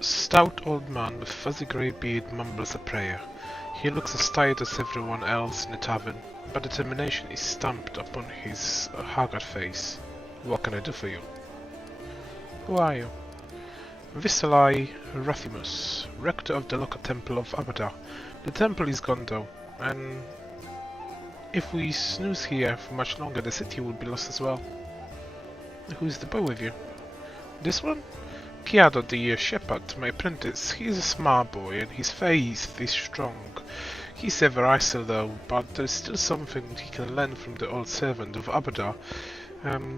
stout old man with fuzzy grey beard mumbles a prayer. He looks as tired as everyone else in the tavern, but determination is stamped upon his haggard face. What can I do for you? Who are you? Visalai Rathimus, rector of the local temple of Abada. The temple is gone though, and if we snooze here for much longer, the city will be lost as well. Who's the boy with you? This one? Kiado, the shepherd, my apprentice. He's a smart boy, and his faith is strong. He's ever idle though, but there's still something he can learn from the old servant of Abada.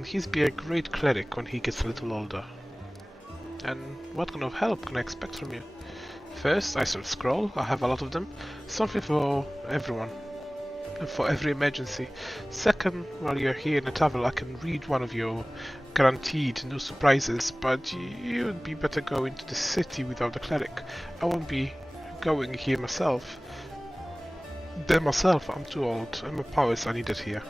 He'll be a great cleric when he gets a little older. And what kind of help can I expect from you? First, I shall scroll. I have a lot of them. Something for everyone. And for every emergency. Second, while you're here in the tavern, I can read one of your guaranteed no surprises, but you'd be better going to the city without the cleric. I won't be going here myself. I'm too old, and my powers are needed here.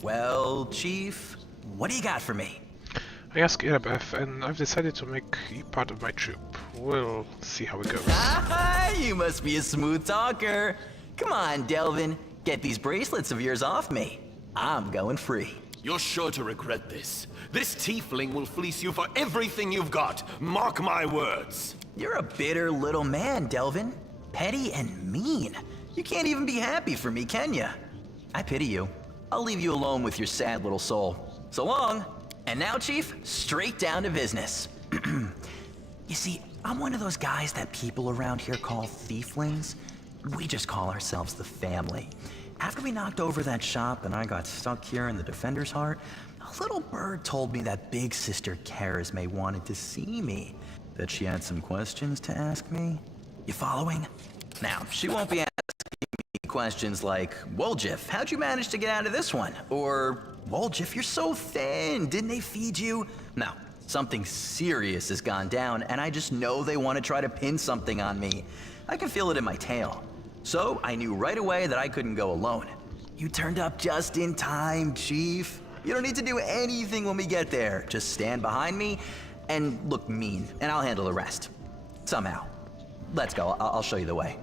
Well, Chief, what do you got for me? I asked Irabeth, and I've decided to make you part of my troop. We'll see how it goes. Ah, you must be a smooth talker. Come on, Delvin, get these bracelets of yours off me. I'm going free. You're sure to regret this. This tiefling will fleece you for everything you've got. Mark my words. You're a bitter little man, Delvin. Petty and mean. You can't even be happy for me, can ya? I pity you. I'll leave you alone with your sad little soul. So long. And now, Chief, straight down to business. You see, I'm one of those guys that people around here call thieflings. We just call ourselves the family. After we knocked over that shop and I got stuck here in the Defender's Heart, a little bird told me that big sister Charisme wanted to see me. That she had some questions to ask me. You following? Now, she won't be asking me questions like, Woljif, how'd you manage to get out of this one? Or, Woljif, you're so thin, didn't they feed you? No, something serious has gone down, and I just know they want to try to pin something on me. I can feel it in my tail. So I knew right away that I couldn't go alone. You turned up just in time, Chief. You don't need to do anything when we get there. Just stand behind me and look mean, and I'll handle the rest. Somehow. Let's go, I'll show you the way.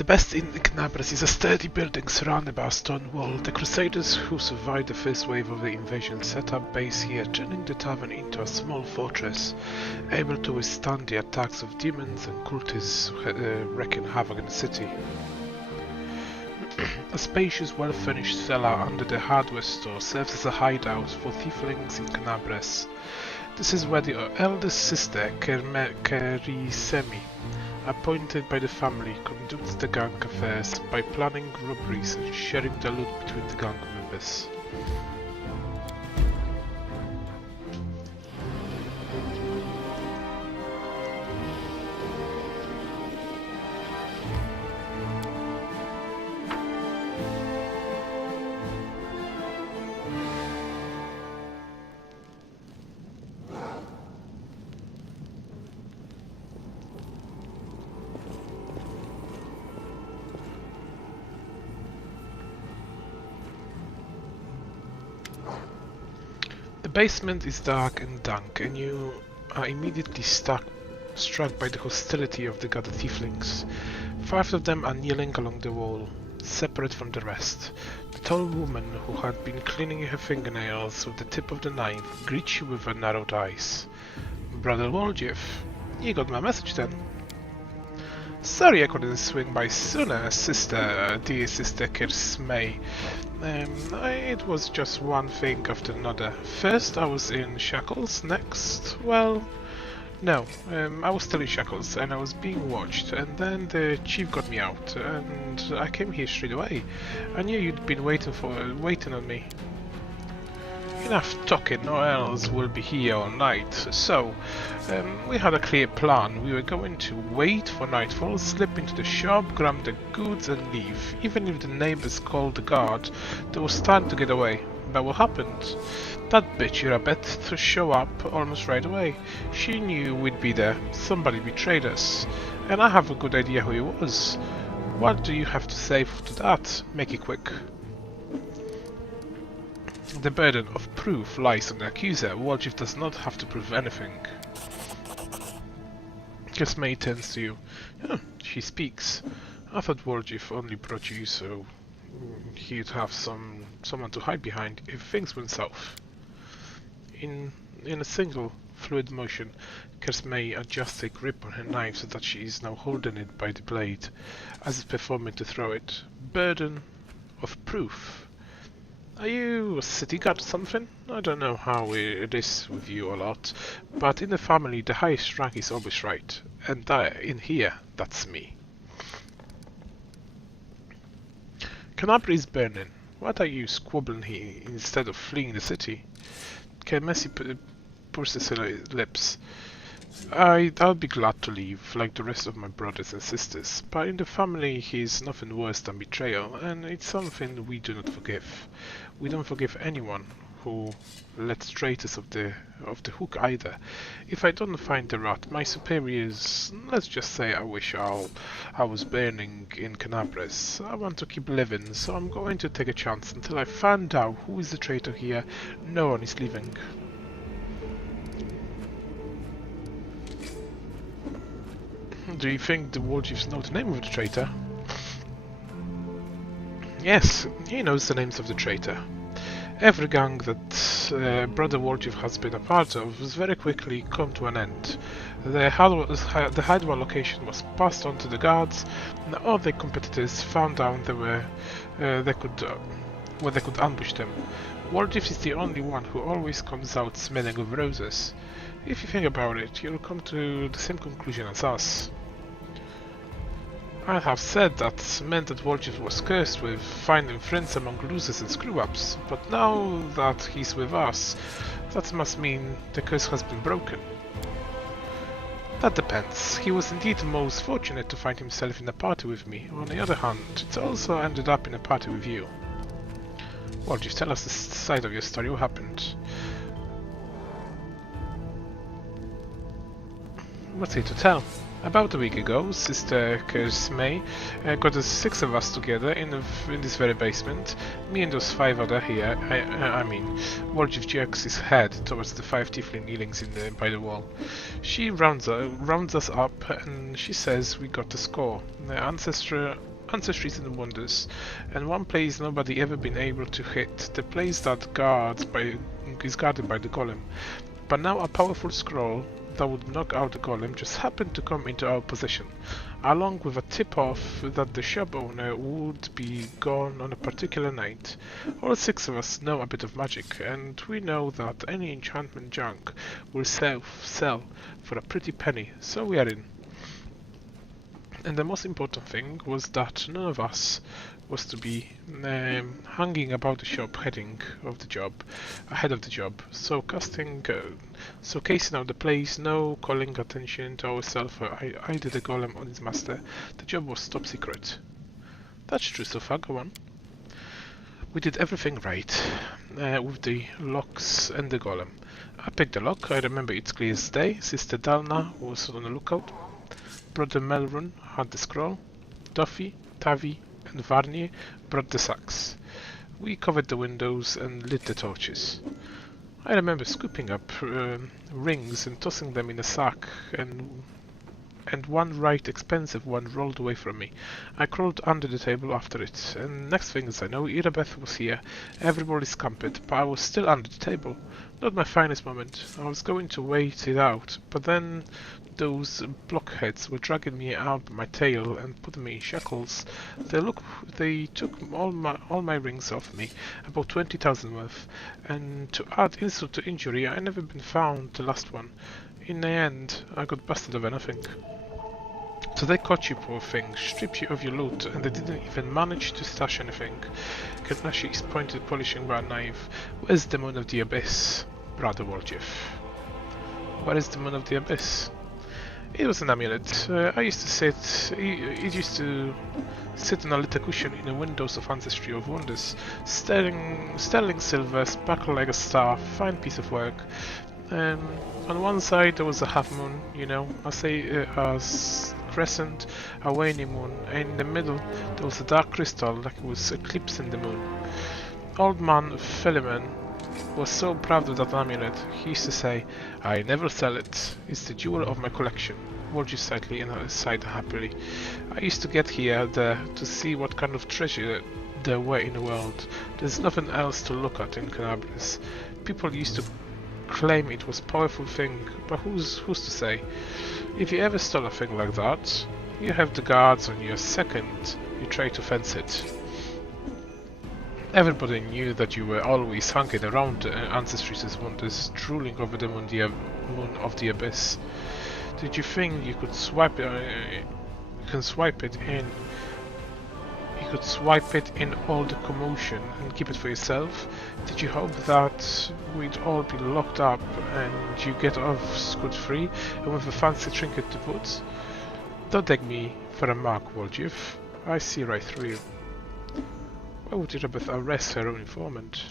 The best in Knabres is a sturdy building surrounded by a stone wall. The Crusaders who survived the first wave of the invasion set up base here, turning the tavern into a small fortress, able to withstand the attacks of demons and cultists wreaking havoc in the city. A spacious, well-furnished cellar under the hardware store serves as a hideout for tieflings in Knabres. This is where the eldest sister, Kerisemi, appointed by the family, conducts the gang affairs by planning robberies and sharing the loot between the gang members. The basement is dark and dank, and you are immediately struck by the hostility of the gathered tieflings. 5 of them are kneeling along the wall, separate from the rest. The tall woman, who had been cleaning her fingernails with the tip of the knife, greets you with her narrowed eyes. Brother Woljif, you got my message then? Sorry I couldn't swing by sooner, dear sister Kirsmay. It was just one thing after another. First I was in shackles, next, well, no, I was still in shackles and I was being watched, and then the chief got me out and I came here straight away. I knew you'd been waiting on me. Enough talking, or else we'll be here all night. So, we had a clear plan. We were going to wait for nightfall, slip into the shop, grab the goods and leave. Even if the neighbors called the guard, there was time to get away. But what happened? That bitch Irabet to show up almost right away. She knew we'd be there. Somebody betrayed us. And I have a good idea who he was. What do you have to say to that? Make it quick. The burden of proof lies on the accuser. Woljif does not have to prove anything. Kismay turns to you. She speaks. I thought Woljif only brought you so he'd have someone to hide behind if things went south. In a single fluid motion, Kismay adjusts a grip on her knife so that she is now holding it by the blade, as if performing to throw it. Burden of proof. Are you a city guard or something? I don't know how it is with you a lot, but in the family the highest rank is always right, and in here, that's me. Canabria is burning. What are you squabbling here instead of fleeing the city? Kermesi purses her lips. I'll be glad to leave, like the rest of my brothers and sisters, but in the family he's nothing worse than betrayal, and it's something we do not forgive. We don't forgive anyone who lets traitors of the hook either. If I don't find the rat, my superiors, let's just say I wish I was burning in Knabres. I want to keep living, so I'm going to take a chance until I find out who is the traitor here. No one is leaving. Do you think the Woljifs know the name of the traitor? Yes, he knows the names of the traitor. Every gang that Brother Woljif has been a part of has very quickly come to an end. The hideout location was passed on to the guards, and all their competitors found out where they could ambush them. Woljif is the only one who always comes out smelling of roses. If you think about it, you'll come to the same conclusion as us. I have said that meant that Woljif was cursed with finding friends among losers and screw-ups, but now that he's with us, that must mean the curse has been broken. That depends. He was indeed most fortunate to find himself in a party with me. On the other hand, it also ended up in a party with you. Woljif, tell us the side of your story. What happened? What's here to tell? About a week ago, Sister Kersmay got us 6 of us together in this very basement. Me and those 5 other here. I mean, Woljif jerks his head towards the 5 tiefling kneelings by the wall. She rounds us up and she says we got the score. The Ancestries and Wonders, and one place nobody ever been able to hit, the place that is guarded by the golem. But now a powerful scroll that would knock out the golem just happened to come into our possession, along with a tip-off that the shop owner would be gone on a particular night. All 6 of us know a bit of magic, and we know that any enchantment junk will sell for a pretty penny, so we are in. And the most important thing was that none of us was to be hanging about the shop ahead of the job. So casing out the place, no calling attention to ourselves or either the golem or his master. The job was top secret. That's true so far, go on. We did everything right with the locks and the golem. I picked the lock, I remember it clear as day. Sister Dalna was on the lookout. Brother Melrun had the scroll. Duffy, Tavi and Varnier brought the sacks. We covered the windows and lit the torches. I remember scooping up rings and tossing them in a sack, and one right expensive one rolled away from me. I crawled under the table after it, and next thing as I know, Irabeth was here. Everybody scampered, but I was still under the table. Not my finest moment. I was going to wait it out, but then those blockheads were dragging me out by my tail and putting me in shackles. They took all my rings off me, about 20,000 worth, and to add insult to injury, I never been found the last one. In the end, I got busted of anything. So they caught you, poor thing, stripped you of your loot, and they didn't even manage to stash anything. Ketnashi is pointed polishing by a knife. Where's the Moon of the Abyss, Brother Woljif? Where is the Moon of the Abyss? It was an amulet. It used to sit on a little cushion in the windows of Ancestry of Wonders. Sterling silver, sparkled like a star, fine piece of work. On one side there was a half moon, you know, a crescent, a waning moon, and in the middle there was a dark crystal like it was eclipsing the moon. Old man Philemon was so proud of that amulet. He used to say, "I never sell it. It's the jewel of my collection." Woljif slightly and sighed happily. I used to get here to see what kind of treasure there were in the world. There's nothing else to look at in Canabris. People used to claim it was a powerful thing, but who's to say? If you ever stole a thing like that, you have the guards on your second you try to fence it. Everybody knew that you were always hanging around the Ancestries' Wonders, drooling over the moon of the Abyss. Did you think you could swipe it in? You could swipe it in all the commotion and keep it for yourself? Did you hope that we'd all be locked up and you get off scot-free and with a fancy trinket to put? Don't take me for a mark, Woljif. I see right through you. Why would Irabeth arrest her own informant?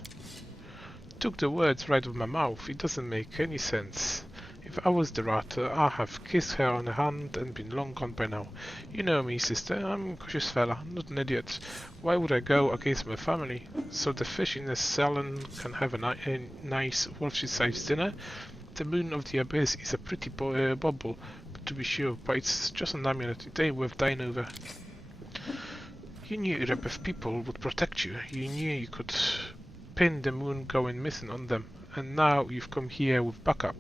Took the words right out of my mouth. It doesn't make any sense. If I was the rat, I'd have kissed her on the hand and been long gone by now. You know me, sister. I'm a cautious fella, not an idiot. Why would I go against my family? So the fish in the salon can have a nice wolf-sized dinner? The Moon of the Abyss is a pretty bauble, to be sure, but it's just an amulet. It ain't worth dying over. You knew Irabeth people would protect you. You knew you could pin the moon going missing on them, and now you've come here with backup.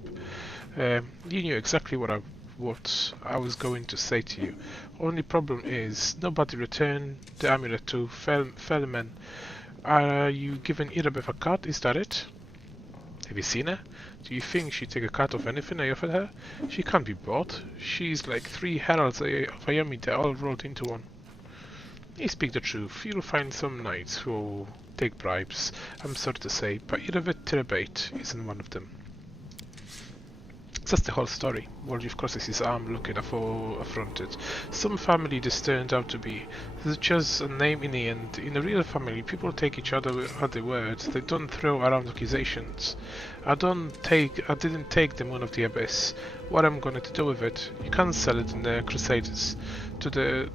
You knew exactly what I was going to say to you. Only problem is, nobody returned the amulet to Felman. Are you giving Irabeth a cut, is that it? Have you seen her? Do you think she'd take a cut of anything I offered her? She can't be bought. She's like 3 heralds of Ayamite all rolled into one. You speak the truth. You'll find some knights who take bribes, I'm sorry to say, but Irabeth Tirabate isn't one of them. That's the whole story. Woljif crosses his arm, looking affronted. Some family this turned out to be. It's just a name in the end. In a real family, people take each other at their words. They don't throw around accusations. I didn't take the Moon of the Abyss. What am I going to do with it? You can't sell it in the Crusaders. You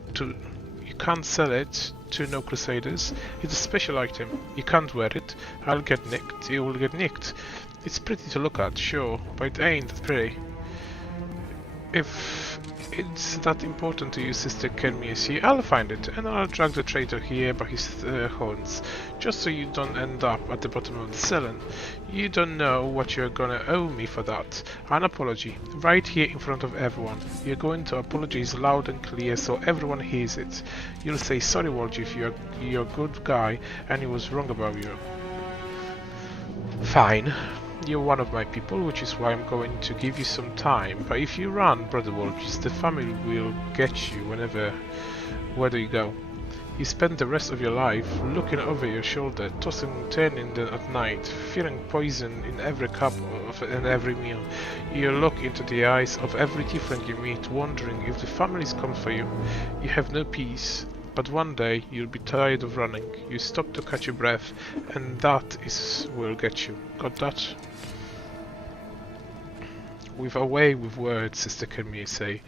can't sell it to no Crusaders. It's a special item. You can't wear it. I'll get nicked. You will get nicked. It's pretty to look at, sure, but it ain't that pretty. If It's that important to you, Sister Kermie. See, I'll find it, and I'll drag the traitor here by his horns, just so you don't end up at the bottom of the cellar. You don't know what you're gonna owe me for that. An apology, right here in front of everyone. You're going to apologize loud and clear so everyone hears it. You'll say, sorry, Walchief, you're a good guy, and he was wrong about you. Fine. You're one of my people, which is why I'm going to give you some time. But if you run, Brother Wolfis, the family will get you wherever you go. You spend the rest of your life looking over your shoulder, tossing and turning at night, feeling poison in every cup and every meal. You look into the eyes of every tiefling you meet, wondering if the families come for you. You have no peace. But one day you'll be tired of running. You stop to catch your breath, and that is will get you. Got that? With a way with words, Sister Kermie say.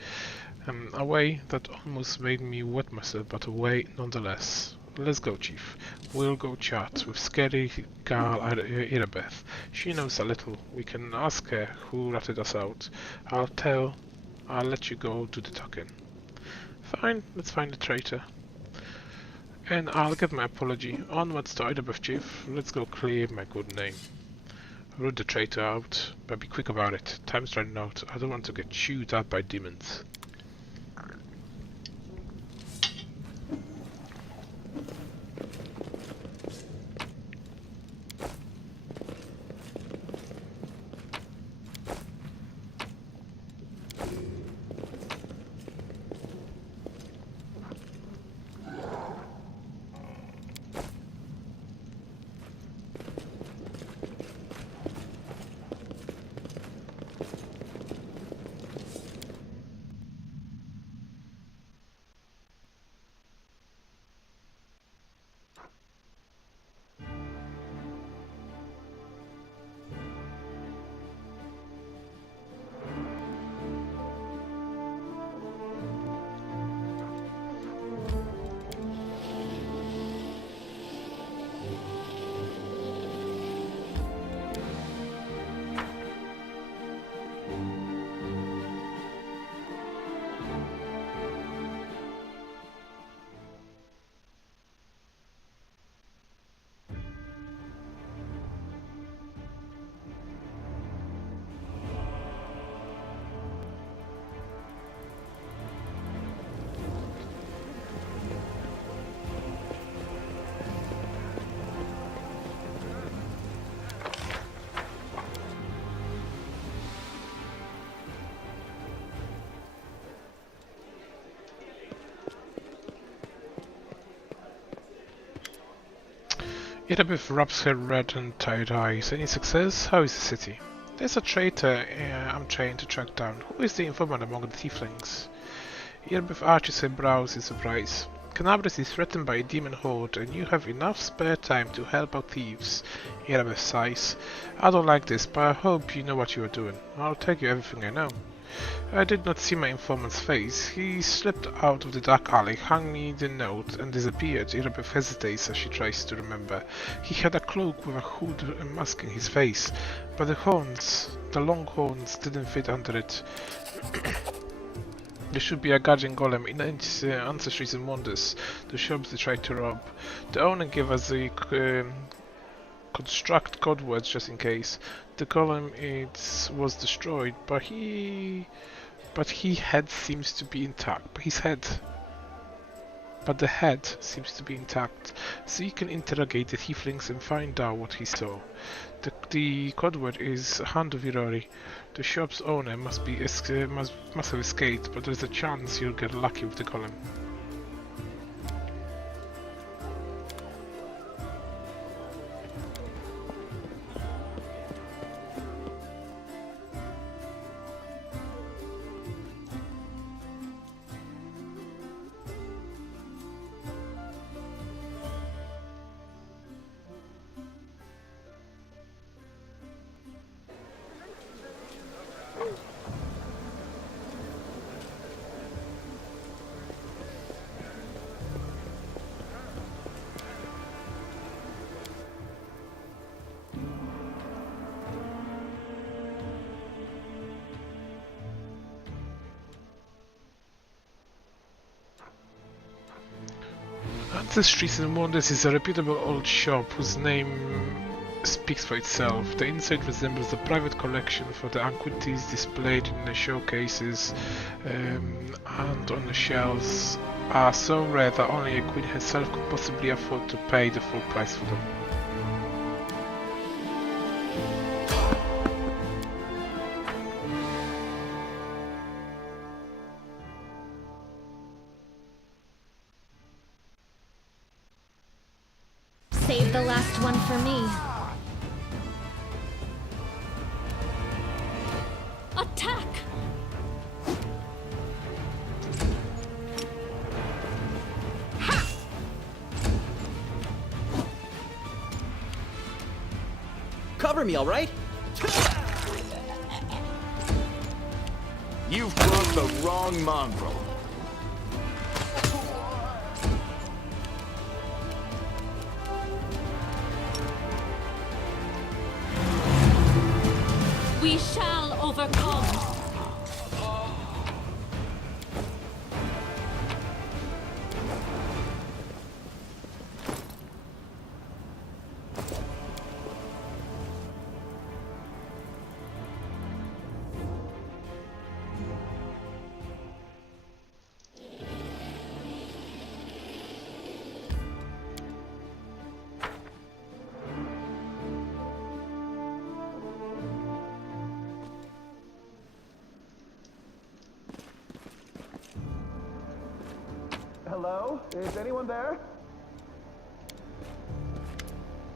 A way that almost made me wet myself, but a way nonetheless. Let's go, Chief. We'll go chat with scary gal Irabeth. She knows a little. We can ask her who ratted us out. I'll let you go do the talking. Fine, let's find the traitor. And I'll get my apology. Onwards to Irabeth, Chief. Let's go clear my good name. Root the traitor out, but be quick about it. Time's running out. I don't want to get chewed out by demons. Irabeth rubs her red and tired eyes. Any success? How is the city? There's a traitor I'm trying to track down. Who is the informant among the tieflings? Irabeth arches her brows in surprise. Canabras is threatened by a demon horde, and you have enough spare time to help out thieves. Irabeth sighs. I don't like this, but I hope you know what you are doing. I'll tell you everything I know. I did not see my informant's face. He slipped out of the dark alley, hung me the note, and disappeared. Irabeth hesitates as she tries to remember. He had a cloak with a hood masking his face, but the long horns didn't fit under it. There should be a guardian golem in Ancestries and Wonders, the shops they tried to rob. The owner gave us the construct code words just in case. The golem was destroyed, but his head seems to be intact. But the head seems to be intact, so you can interrogate the tieflings and find out what he saw. The code word is Hand of Irori. The shop's owner must have escaped, but there's a chance you'll get lucky with the golem. This Trees and Wonders is a reputable old shop whose name speaks for itself. The inside resembles a private collection, for the antiquities displayed in the showcases and on the shelves are so rare that only a queen herself could possibly afford to pay the full price for them. Save the last one for me. Attack! Cover me, all right? You've brought the wrong mongrel. We shall overcome. Hello? Is anyone there?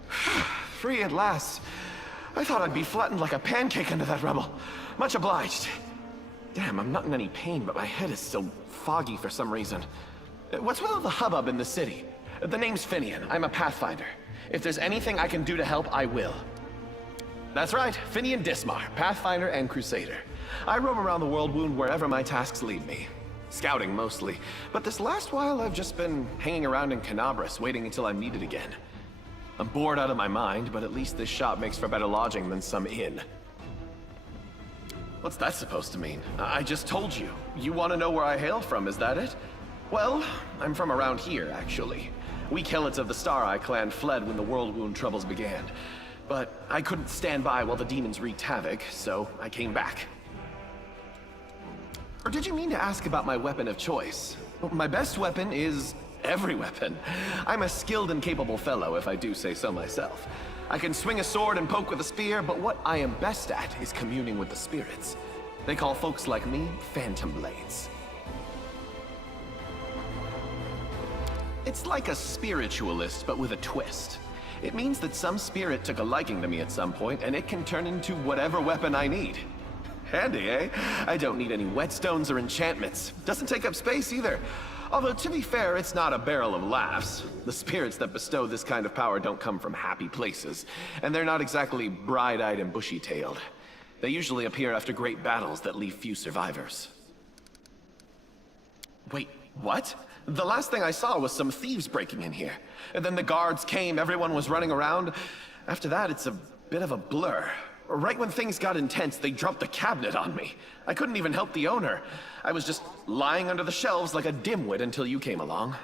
Free at last. I thought I'd be flattened like a pancake under that rubble. Much obliged. Damn, I'm not in any pain, but my head is still foggy for some reason. What's with all the hubbub in the city? The name's Finian. I'm a Pathfinder. If there's anything I can do to help, I will. That's right, Finian Dismar, Pathfinder and Crusader. I roam around the world wound wherever my tasks lead me. Scouting mostly, but this last while I've just been hanging around in Canabras, waiting until I'm needed again. I'm bored out of my mind, but at least this shop makes for better lodging than some inn. What's that supposed to mean? I just told you. You want to know where I hail from, is that it? Well, I'm from around here, actually. We Helots of the Star Eye clan fled when the World Wound troubles began. But I couldn't stand by while the demons wreaked havoc, so I came back. Or did you mean to ask about my weapon of choice? My best weapon is every weapon. I'm a skilled and capable fellow, if I do say so myself. I can swing a sword and poke with a spear, but what I am best at is communing with the spirits. They call folks like me Phantom Blades. It's like a spiritualist, but with a twist. It means that some spirit took a liking to me at some point, and it can turn into whatever weapon I need. Handy, eh? I don't need any whetstones or enchantments. Doesn't take up space either. Although, to be fair, it's not a barrel of laughs. The spirits that bestow this kind of power don't come from happy places, and they're not exactly bright-eyed and bushy-tailed. They usually appear after great battles that leave few survivors. Wait, what? The last thing I saw was some thieves breaking in here. And then the guards came, everyone was running around. After that, it's a bit of a blur. Right when things got intense, they dropped the cabinet on me. I couldn't even help the owner. I was just lying under the shelves like a dimwit until you came along.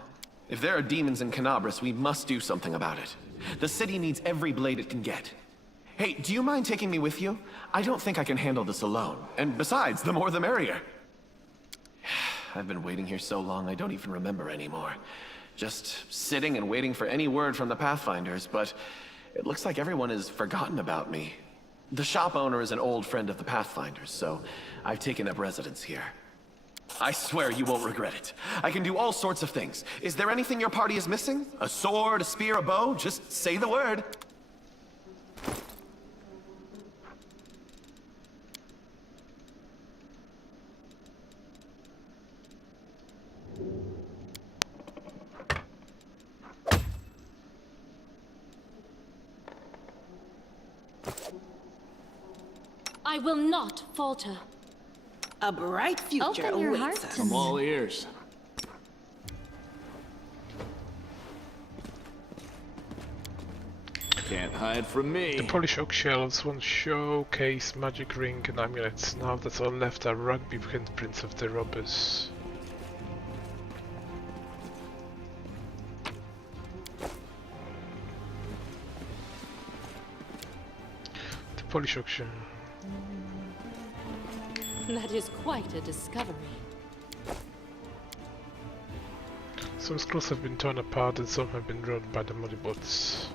If there are demons in Canabras, we must do something about it. The city needs every blade it can get. Hey, do you mind taking me with you? I don't think I can handle this alone. And besides, the more the merrier. I've been waiting here so long, I don't even remember anymore. Just sitting and waiting for any word from the Pathfinders, but it looks like everyone has forgotten about me. The shop owner is an old friend of the Pathfinders, so I've taken up residence here. I swear you won't regret it. I can do all sorts of things. Is there anything your party is missing? A sword, a spear, a bow? Just say the word. I will not falter. A bright future Open your awaits heart us. to I'm me. all ears. Can't hide from The me. Polish oak shelves once showcase magic ring and amulets. Now that's all left are rugby handprints of the robbers. Polish auction. That is quite a discovery. Some scrolls have been torn apart and some have been ruined by the muddy bots.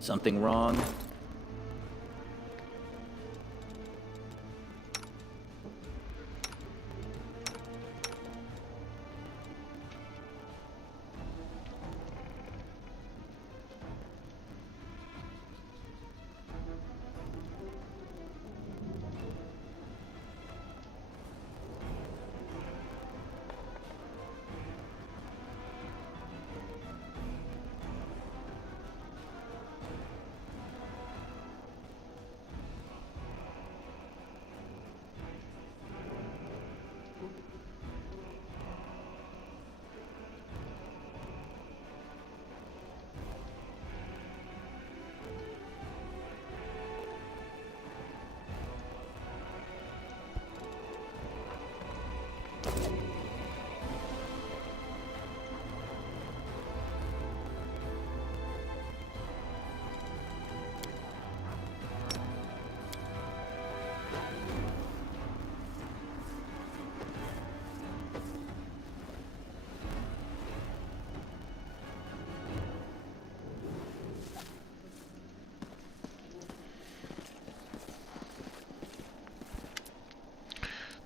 Something wrong?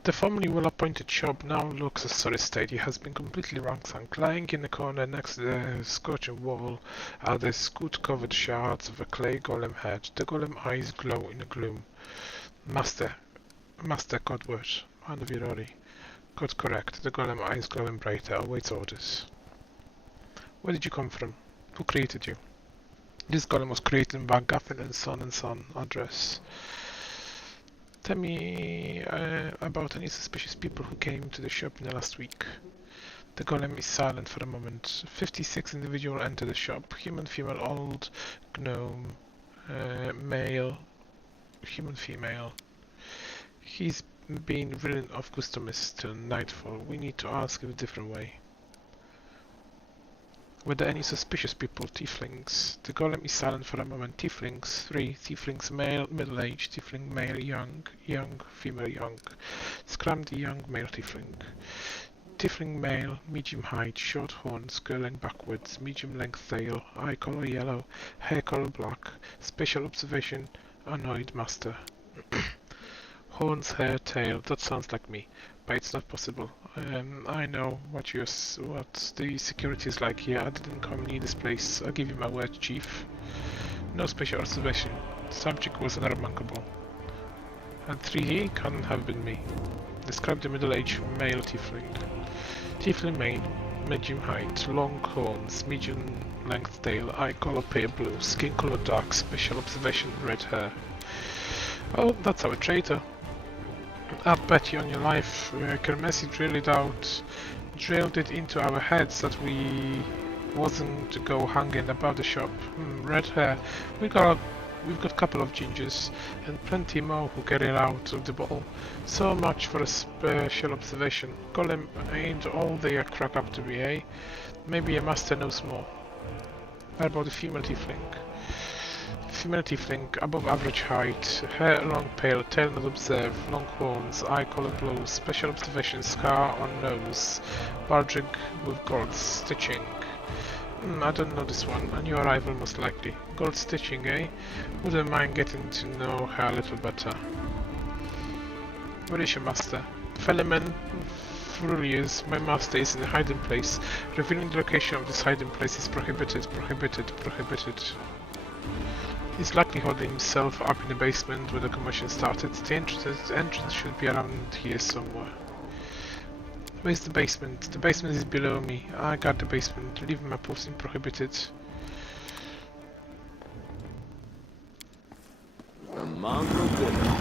The formerly well-appointed shop now looks a sorry state. He has been completely ransacked. Lying in the corner next to the scorching wall are the scoot-covered shards of a clay golem head. The golem eyes glow in the gloom. Master, code word. Anvirori. Code correct. The golem eyes glowing brighter. Awaits orders. Where did you come from? Who created you? This golem was created by Gaffin and Son address. Tell me about any suspicious people who came to the shop in the last week. The golem is silent for a moment. 56 individuals enter the shop. Human, female, old, gnome, male, human, female. He's been ridden off customers till nightfall. We need to ask him a different way. Were there any suspicious people? Tieflings. The golem is silent for a moment. Tieflings. 3. Tieflings male, middle-aged. Tiefling male, young. Young, female, young. Scram the young male tiefling. Tiefling male, medium height, short horns, curling backwards, medium length tail, eye color yellow, hair color black. Special observation, annoyed master. Horns, hair, tail, that sounds like me, but it's not possible. I know what the security is like here. I didn't come near this place. I'll give you my word, chief. No special observation. The subject was unremarkable. And 3 can't have been me. Describe the middle-aged male tiefling. Tiefling male, medium height, long horns, medium length tail, eye color pale blue, skin color dark, special observation, red hair. Oh, that's our traitor. I'll bet you on your life, Kermesse drilled it into our heads that we wasn't to go hanging about the shop. Red hair. We've got a couple of gingers, and plenty more who get it out of the bottle. So much for a special observation. Golem ain't all they are crack up to be, eh? Maybe a master knows more. What about the female tiefling? Female tiefling, above average height, hair long pale, tail not observed, long horns, eye color blue, special observation, scar on nose, baldric with gold stitching. I don't know this one, a new arrival most likely. Gold stitching, eh? Wouldn't mind getting to know her a little better. Where is your master? Felloman, furious, my master is in a hiding place. Revealing the location of this hiding place is prohibited, prohibited, prohibited. He's likely holding himself up in the basement when the commotion started. The entrance should be around here somewhere. Where's the basement? The basement is below me. I got the basement. Leaving my posting prohibited. The mongrel bitter.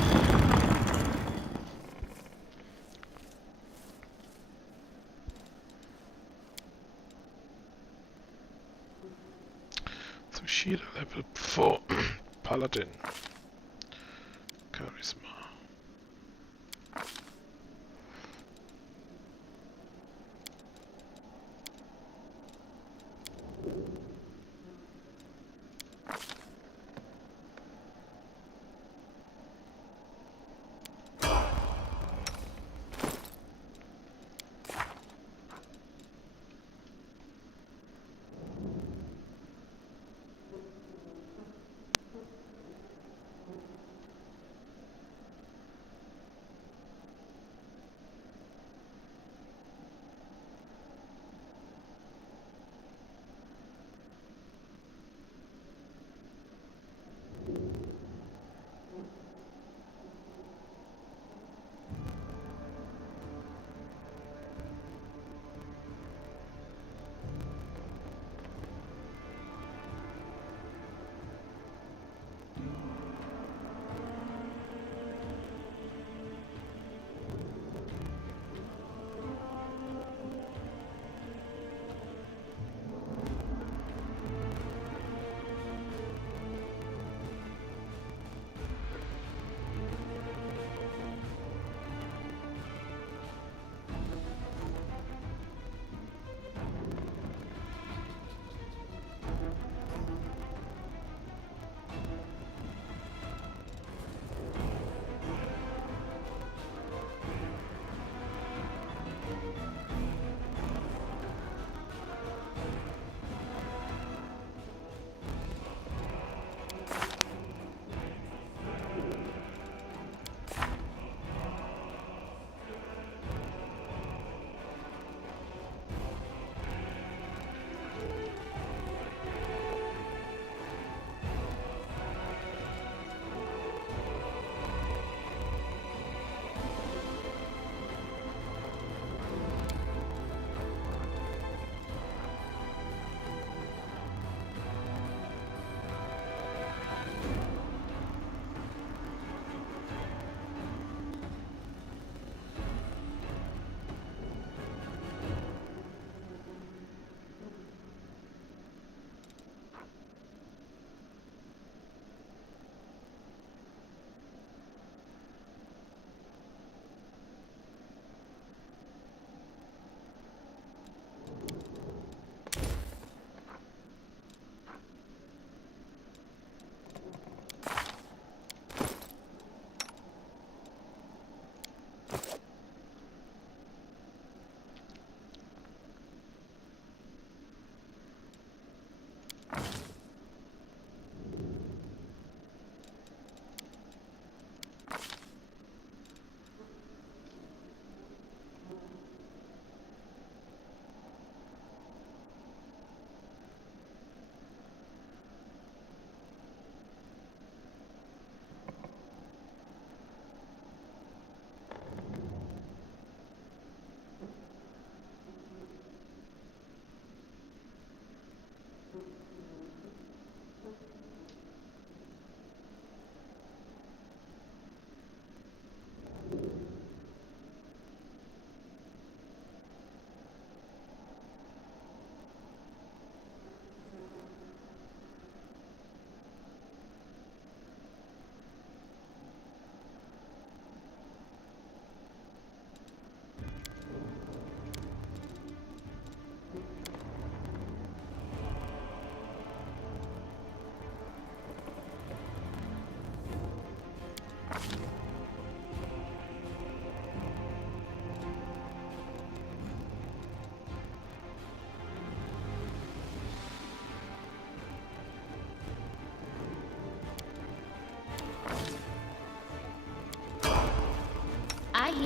So Sheila level 4. Paladin. Charisma.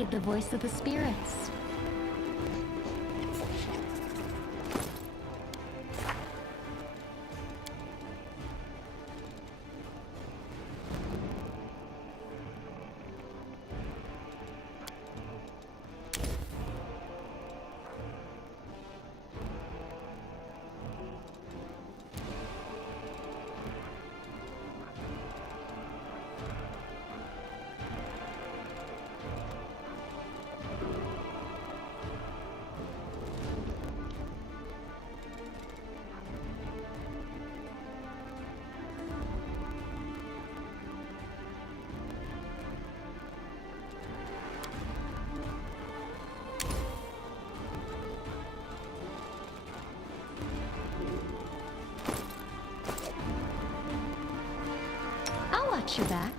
heed the voice of the spirits. I'll watch your back.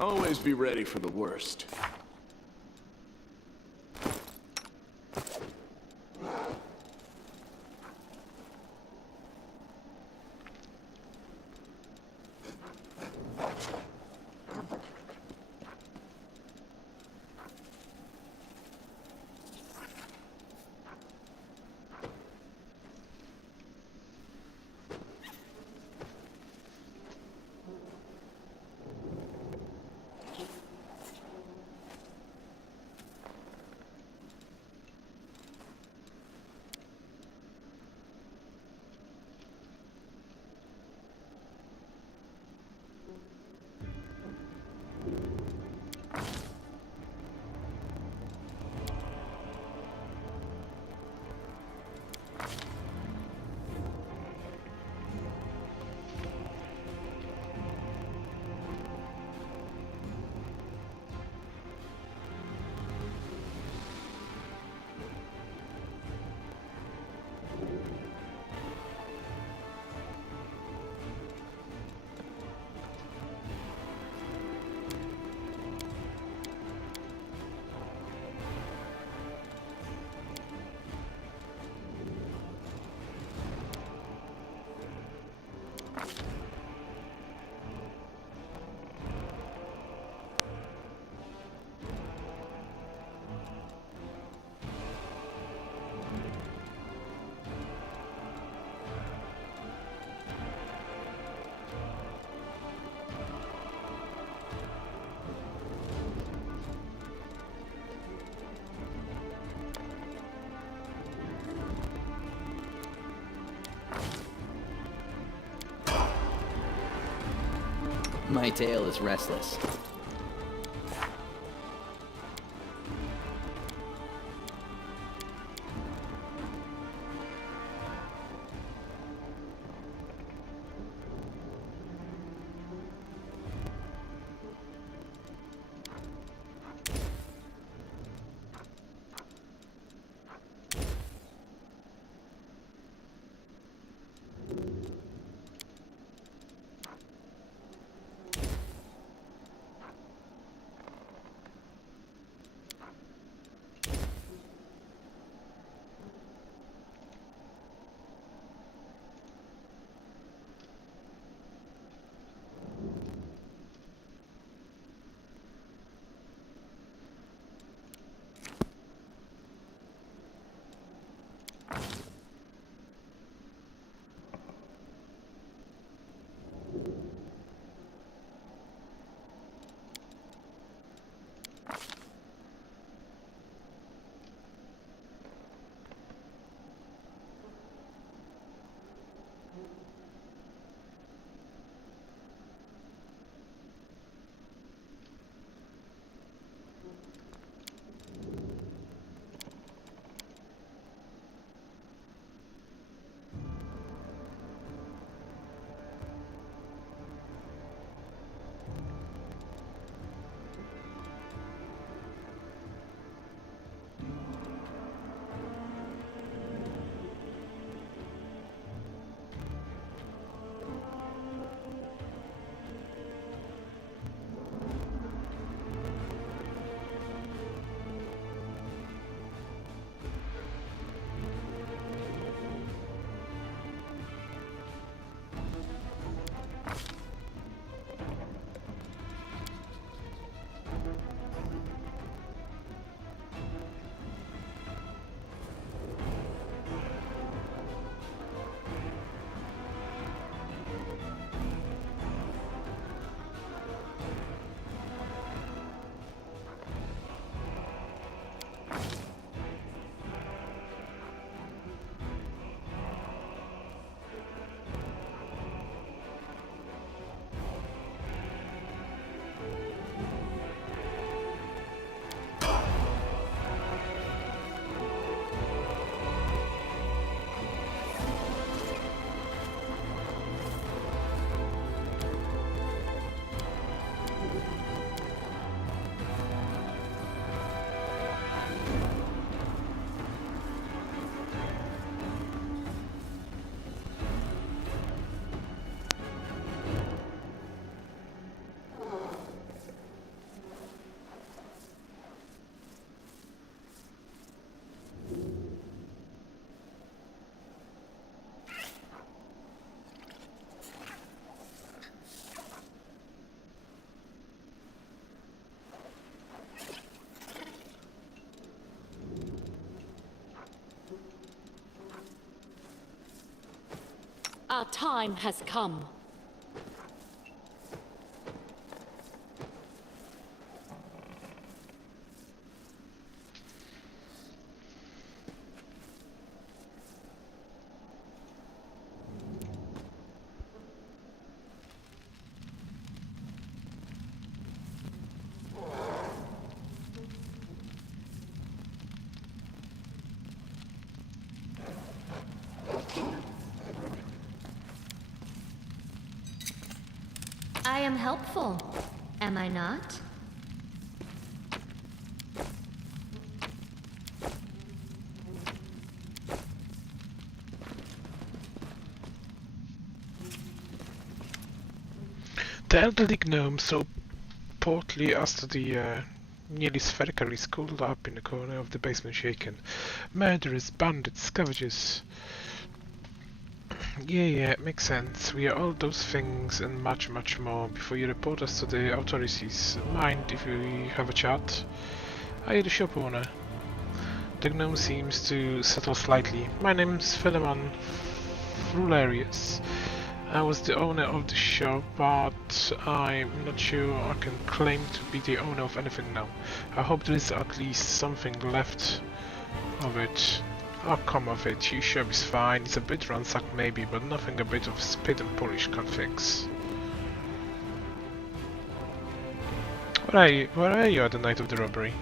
Always be ready for the worst. My tail is restless. Our time has come. I am helpful, am I not? The elderly gnome so portly as to the nearly spherically schooled up in the corner of the basement shaken. Murderers, bandits, scavengers. Yeah, it makes sense. We are all those things and much, much more before you report us to the authorities. Mind if we have a chat? Are you the shop owner? The gnome seems to settle slightly. My name's Philemon Frularius. I was the owner of the shop, but I'm not sure I can claim to be the owner of anything now. I hope there is at least something left of it. Oh, come of it, your shop is fine. It's a bit ransacked maybe, but nothing a bit of spit and polish can't fix. Where are you at the night of the robbery?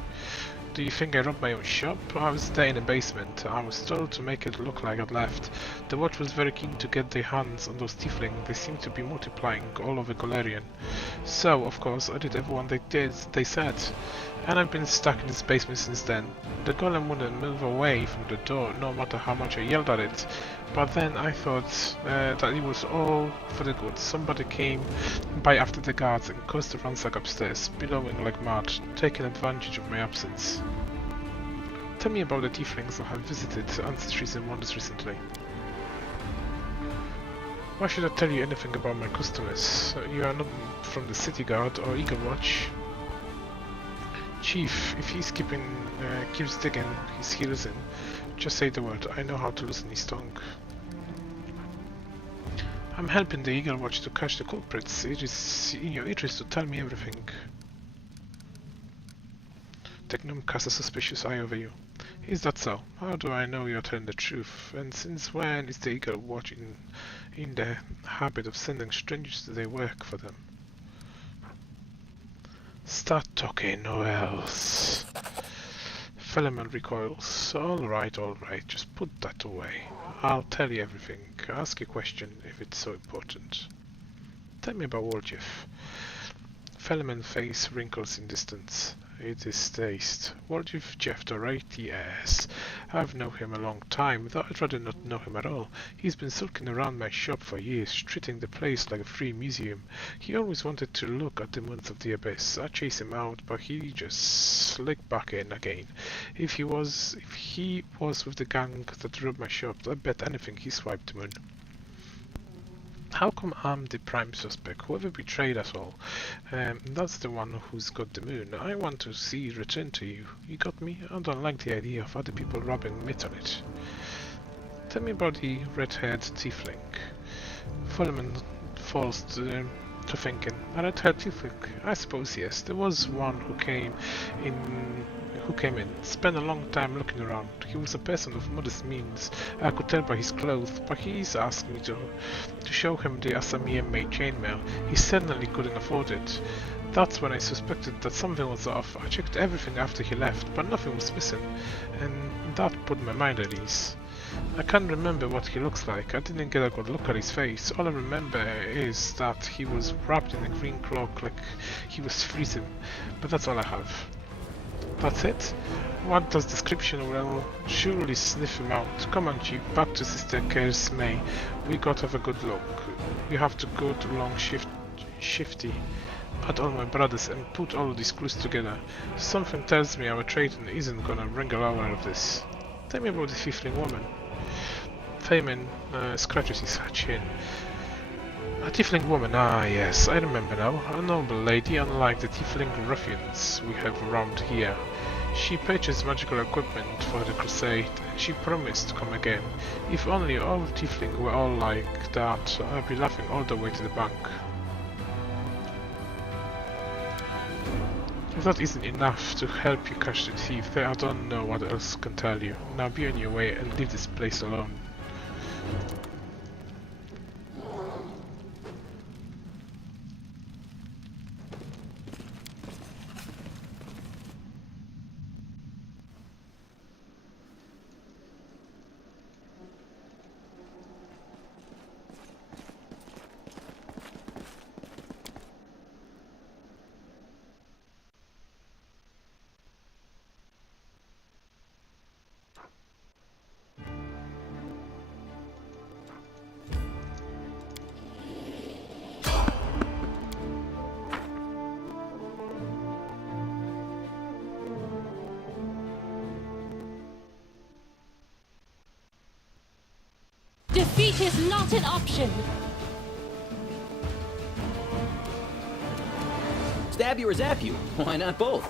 Do you think I robbed my own shop? I was there in the basement. I was told to make it look like I'd left. The watch was very keen to get their hands on those tieflings. They seem to be multiplying all over Golarion. So, of course, I did everyone they said. And I've been stuck in this basement since then. The golem wouldn't move away from the door, no matter how much I yelled at it. But then I thought that it was all for the good. Somebody came by after the guards and caused the ransack upstairs, billowing like mad, taking advantage of my absence. Tell me about the tieflings that have visited Ancestries and Wonders recently. Why should I tell you anything about my customers? You are not from the City Guard or Eagle Watch. Chief, if he's keeps digging his heels in, just say the word. I know how to loosen his tongue. I'm helping the Eagle Watch to catch the culprits. It is in your interest to tell me everything. The gnome casts a suspicious eye over you. Is that so? How do I know you're telling the truth? And since when is the Eagle Watch in the habit of sending strangers to their work for them? Start talking or else. Philemon recoils. Alright, just put that away. I'll tell you everything. Ask a question if it's so important. Tell me about Warjeff. Philemon's face wrinkles in distance. It is taste. Warjeff Jeff, right? Yes. I've known him a long time, though I'd rather not know him at all. He's been sulking around my shop for years, treating the place like a free museum. He always wanted to look at the moons of the abyss. I chased him out, but he just slipped back in again. If he was with the gang that robbed my shop, I bet anything he swiped the moon. How come I'm the prime suspect? Whoever betrayed us all, that's the one who's got the moon. I want to see it return to you. You got me? I don't like the idea of other people rubbing meat on it. Tell me about the red-haired tiefling. Philemon falls to thinking. A red-haired tiefling? I suppose yes. There was one who came in, spent a long time looking around. He was a person of modest means. I could tell by his clothes, but he's asked me to show him the Asamiya made chainmail. He certainly couldn't afford it. That's when I suspected that something was off. I checked everything after he left, but nothing was missing, and that put my mind at ease. I can't remember what he looks like. I didn't get a good look at his face. All I remember is that he was wrapped in a green cloak like he was freezing, but that's all I have. That's it? What does description will surely sniff him out. Come on, Chief, back to Sister Ker's May. We gotta have a good look. We have to go to Long Shifty at all my brothers and put all of these clues together. Something tells me our Triton isn't gonna wrangle out of this. Tell me about the tiefling woman. Feynman scratches his chin. A tiefling woman, ah yes, I remember now. A noble lady, unlike the tiefling ruffians we have around here. She purchased magical equipment for the crusade, and she promised to come again. If only all tiefling were all like that, I'd be laughing all the way to the bank. If that isn't enough to help you catch the thief, then I don't know what else can tell you. Now be on your way and leave this place alone. Defeat is not an option. Stab you or zap you? Why not both?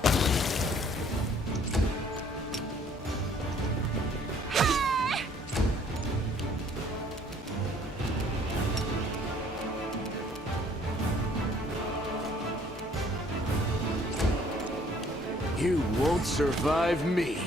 You won't survive me.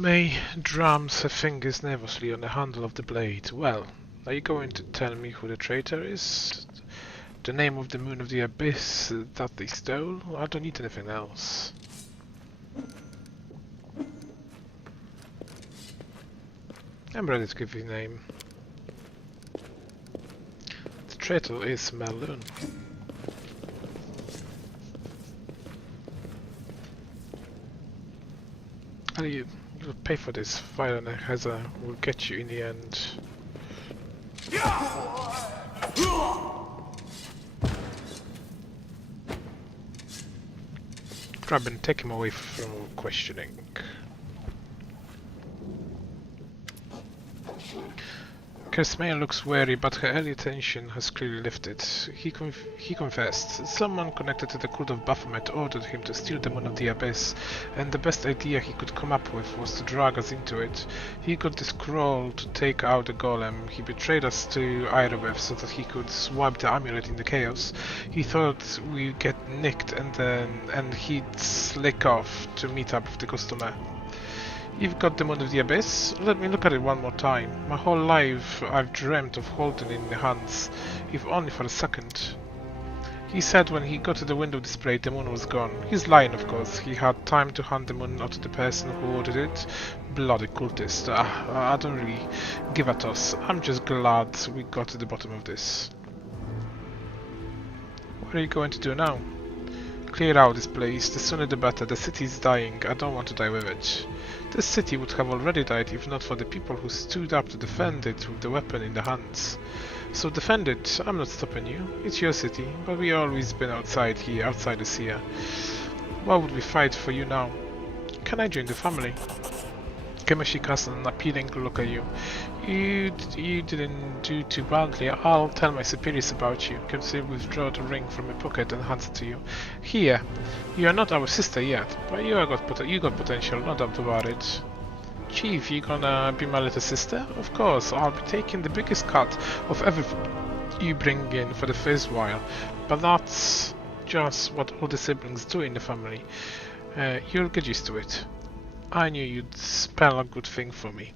May drums her fingers nervously on the handle of the blade. Well, are you going to tell me who the traitor is? The name of the moon of the abyss that they stole? I don't need anything else. I'm ready to give you a name. The traitor is Malone. You'll pay for this. Fire and Heza will get you in the end. Grab and take him away from questioning. Kersmaya looks wary, but her early tension has clearly lifted. He confessed. Someone connected to the cult of Baphomet ordered him to steal the Moon of the Abyss, and the best idea he could come up with was to drag us into it. He got the scroll to take out the golem. He betrayed us to Irovev so that he could swipe the amulet in the chaos. He thought we'd get nicked and he'd slick off to meet up with the customer. You've got the Moon of the Abyss? Let me look at it one more time. My whole life I've dreamt of holding it in my hands, if only for a second. He said when he got to the window display the moon was gone. He's lying, of course. He had time to hand the moon out to the person who ordered it. Bloody cultist. I don't really give a toss. I'm just glad we got to the bottom of this. What are you going to do now? Clear out this place. The sooner the better. The city is dying. I don't want to die with it. The city would have already died if not for the people who stood up to defend it with the weapon in their hands. So defend it. I'm not stopping you. It's your city, but we always been outside here, outside the Seer. Why would we fight for you now? Can I join the family? Kemeshi cast an appealing look at you. You didn't do too badly. I'll tell my superiors about you. Kemeshi withdraw the ring from my pocket and hands it to you. Here, you are not our sister yet, but you got potential, no doubt about it. Chief, you gonna be my little sister? Of course, I'll be taking the biggest cut of everything you bring in for the first while, but that's just what all the siblings do in the family. You'll get used to it. I knew you'd spell a good thing for me.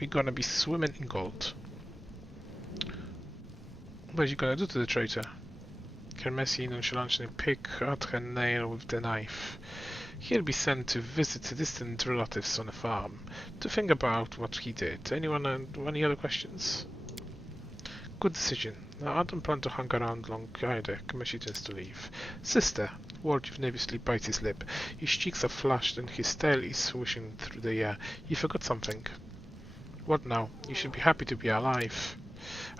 We're gonna be swimming in gold. What are you gonna do to the traitor? Kermesi nonchalantly pick at her nail with the knife. He'll be sent to visit distant relatives on a farm, to think about what he did. Anyone any other questions? Good decision. Now, I don't plan to hang around long either. Kemeshi tends to leave. Sister, Wardjev nervously bites his lip. His cheeks are flushed and his tail is swishing through the air. You forgot something. What now? You should be happy to be alive.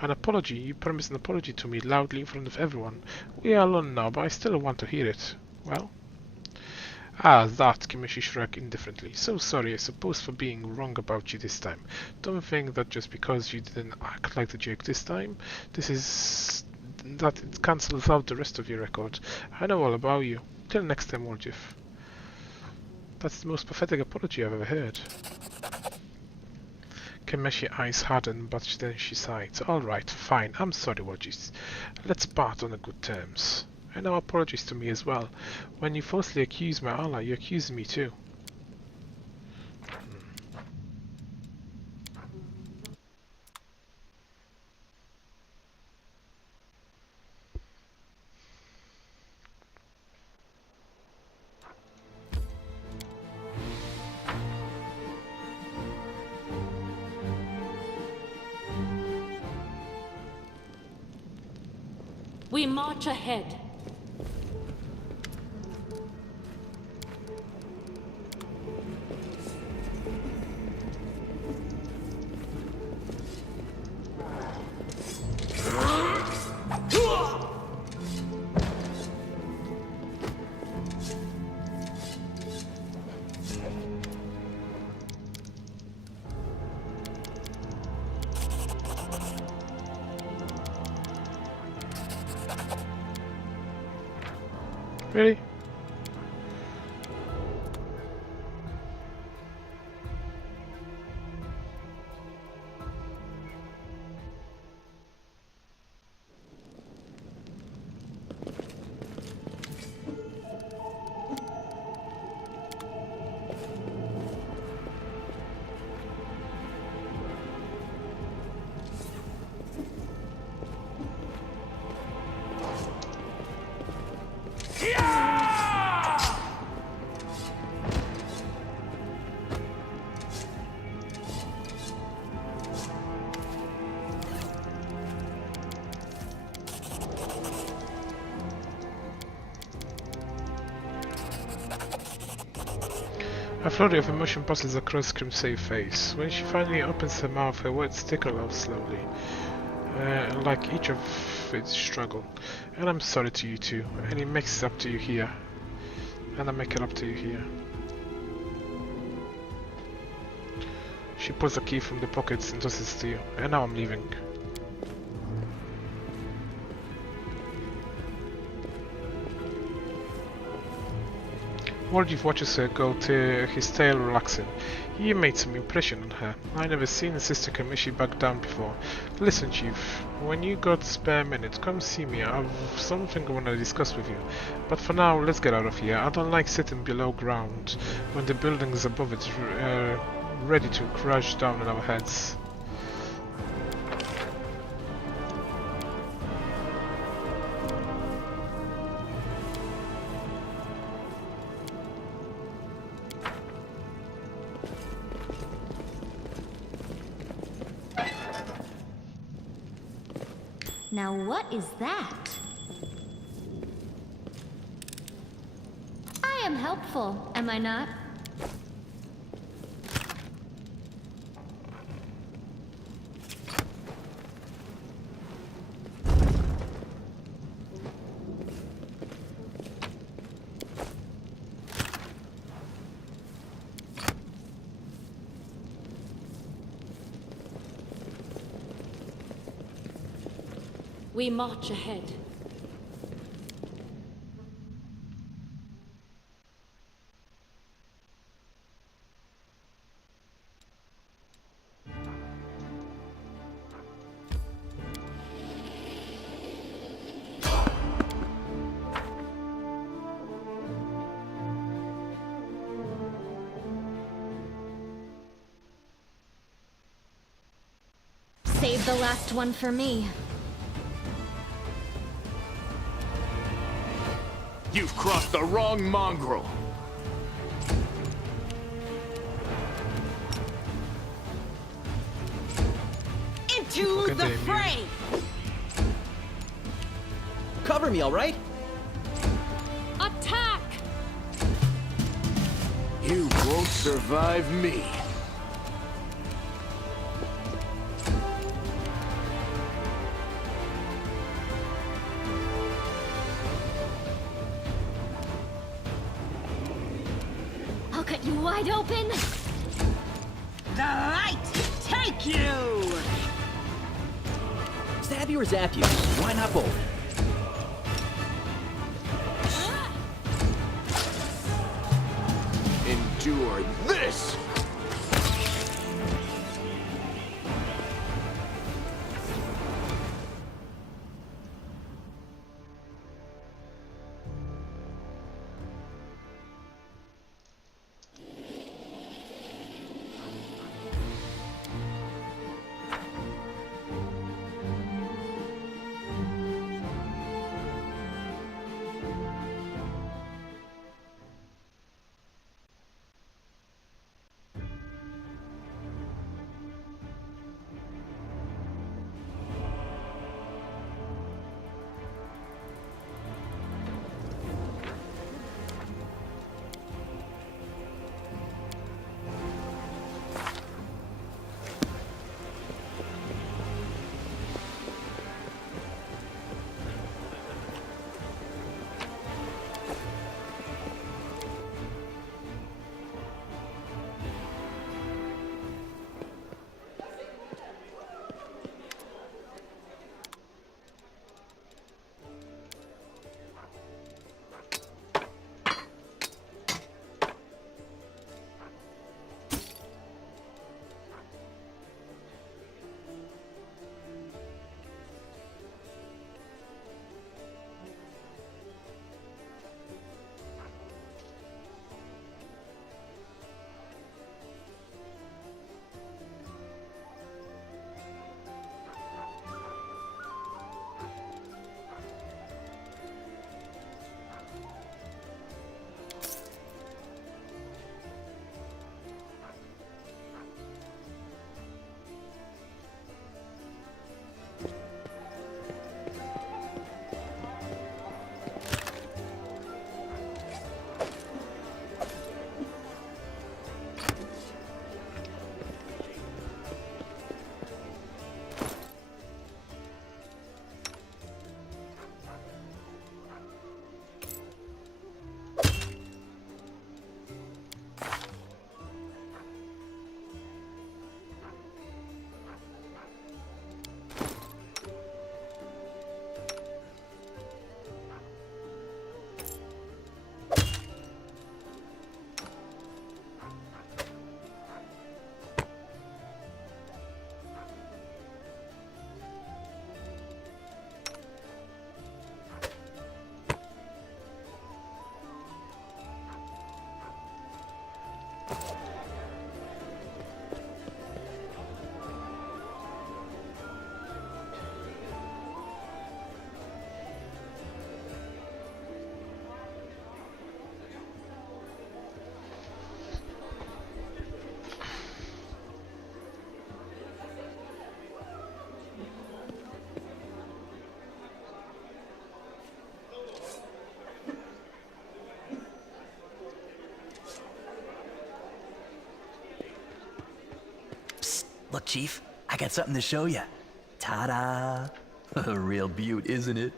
An apology? You promised an apology to me loudly in front of everyone. We are alone now, but I still want to hear it. Well? Ah, that, Kemeshi shrugged indifferently. So sorry, I suppose, for being wrong about you this time. Don't think that just because you didn't act like the jerk this time, that it cancels out the rest of your record. I know all about you. Till next time, Wardjev. That's the most pathetic apology I've ever heard. Kemeshi's eyes hardened, but then she sighed. Alright, fine, I'm sorry, Wardjev. Let's part on good terms. And now apologies to me as well. When you falsely accuse my ally, you accuse me too. We march ahead. Really? A flurry of emotion passes across Crimsay's face. When she finally opens her mouth, her words trickle out slowly, like each of its struggle. And I'm sorry to you too, and it makes it up to you here. And I make it up to you here. She pulls a key from the pockets and tosses it to you. And now I'm leaving. Wardiv watches her go to his tail relaxing. He made some impression on her. I never seen a sister Kamishi back down before. Listen, Chief, when you got a spare minute, come see me. I've something I want to discuss with you. But for now, let's get out of here. I don't like sitting below ground when the buildings above it ready to crash down on our heads. Now what is that? I am helpful, am I not? We march ahead. Save the last one for me. You've crossed the wrong mongrel. Into the fray! Cover me, all right? Attack! You won't survive me. I'll cut you wide open. The light take you! Stab you or zap you? Why not both? Endure this! Look, Chief, I got something to show you. Ta-da! A real beaut, isn't it?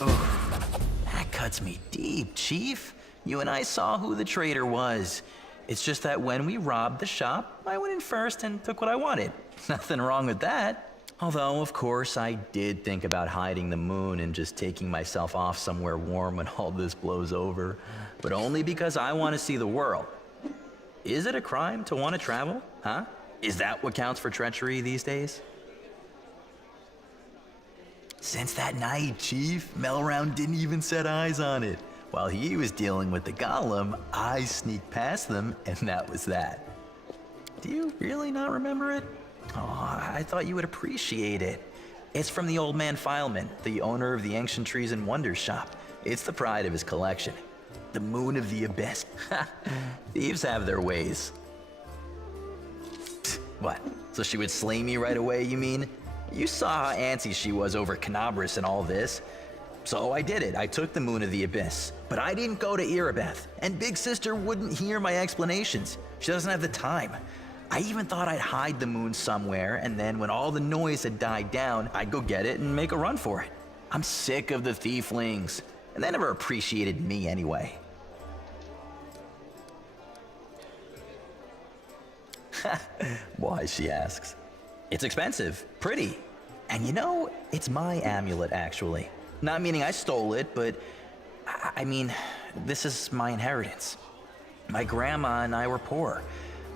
Oh, that cuts me deep, Chief. You and I saw who the traitor was. It's just that when we robbed the shop, I went in first and took what I wanted. Nothing wrong with that. Although, of course, I did think about hiding the moon and just taking myself off somewhere warm when all this blows over. But only because I want to see the world. Is it a crime to want to travel? Huh? Is that what counts for treachery these days? Since that night, Chief, Melround didn't even set eyes on it. While he was dealing with the golem, I sneaked past them, and that was that. Do you really not remember it? Oh, I thought you would appreciate it. It's from the old man Fileman, the owner of the Ancient Trees and Wonders shop. It's the pride of his collection. The Moon of the Abyss. Thieves have their ways. What? So she would slay me right away, you mean? You saw how antsy she was over Canabras and all this. So I did it. I took the Moon of the Abyss. But I didn't go to Erebeth, and Big Sister wouldn't hear my explanations. She doesn't have the time. I even thought I'd hide the moon somewhere, and then when all the noise had died down, I'd go get it and make a run for it. I'm sick of the thieflings, and they never appreciated me anyway. Why, she asks. It's expensive, pretty. And you know, it's my amulet, actually. Not meaning I stole it, but I mean, this is my inheritance. My grandma and I were poor.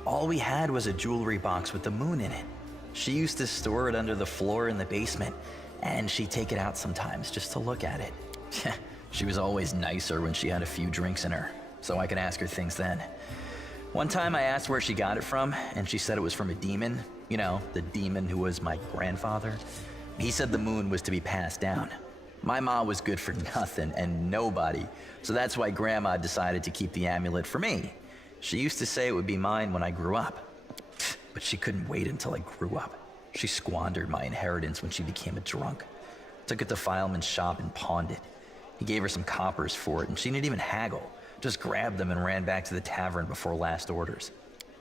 All we had was a jewelry box with the moon in it. She used to store it under the floor in the basement, and she'd take it out sometimes just to look at it. She was always nicer when she had a few drinks in her, so I could ask her things then. One time I asked where she got it from, and she said it was from a demon. You know, the demon who was my grandfather. He said the moon was to be passed down. My ma was good for nothing and nobody, so that's why Grandma decided to keep the amulet for me. She used to say it would be mine when I grew up. But she couldn't wait until I grew up. She squandered my inheritance when she became a drunk. Took it to Fileman's shop and pawned it. He gave her some coppers for it, and she didn't even haggle. Just grabbed them and ran back to the tavern before last orders.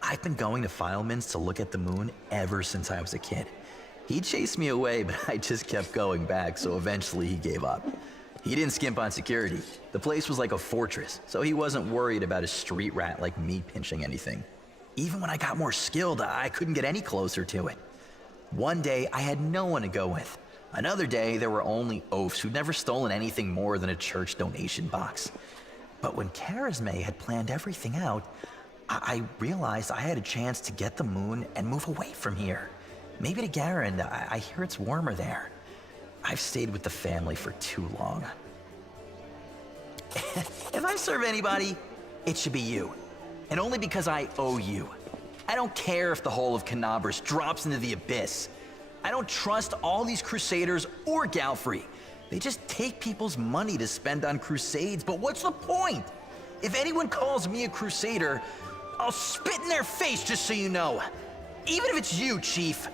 I've been going to Fileman's to look at the moon ever since I was a kid. He chased me away, but I just kept going back, so eventually he gave up. He didn't skimp on security. The place was like a fortress, so he wasn't worried about a street rat like me pinching anything. Even when I got more skilled, I couldn't get any closer to it. One day, I had no one to go with. Another day, there were only oafs who'd never stolen anything more than a church donation box. But when Charisme had planned everything out, I realized I had a chance to get the moon and move away from here. Maybe to Garen. I hear it's warmer there. I've stayed with the family for too long. If I serve anybody, it should be you. And only because I owe you. I don't care if the whole of Canabras drops into the abyss. I don't trust all these crusaders or Galfrey. They just take people's money to spend on crusades, but what's the point? If anyone calls me a crusader, I'll spit in their face, just so you know. Even if it's you, Chief.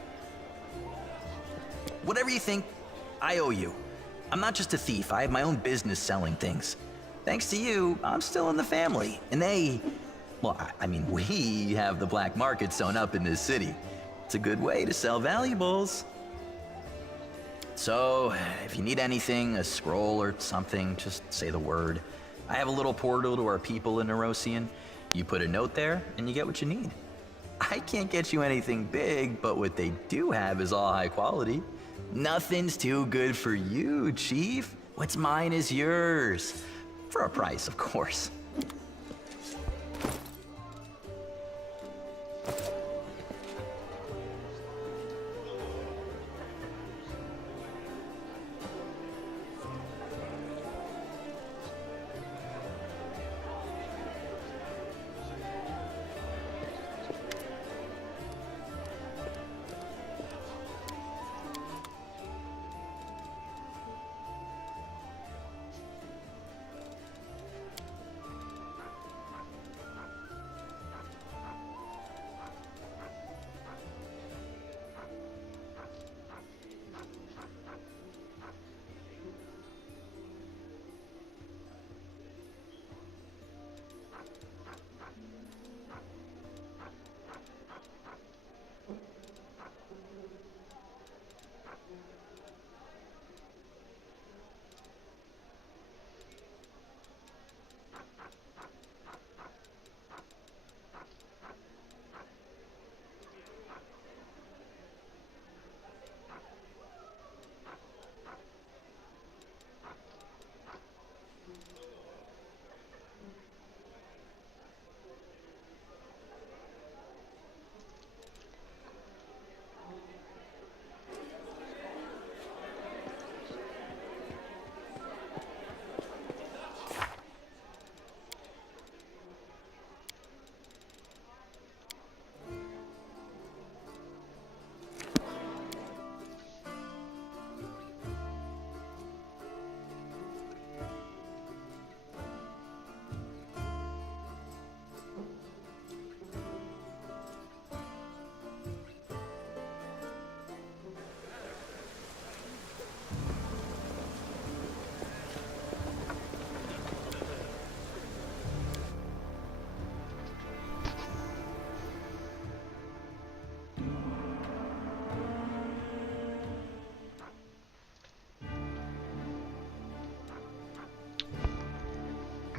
Whatever you think, I owe you. I'm not just a thief, I have my own business selling things. Thanks to you, I'm still in the family, and we have the black market sewn up in this city. It's a good way to sell valuables. So, if you need anything, a scroll or something, just say the word. I have a little portal to our people in Nerosian. You put a note there, and you get what you need. I can't get you anything big, but what they do have is all high quality. Nothing's too good for you, Chief. What's mine is yours. For a price, of course.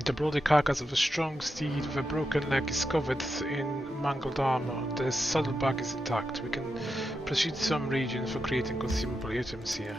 The bloody carcass of a strong steed with a broken leg is covered in mangled armor. The saddlebag is intact. We can proceed some regions for creating consumable items here.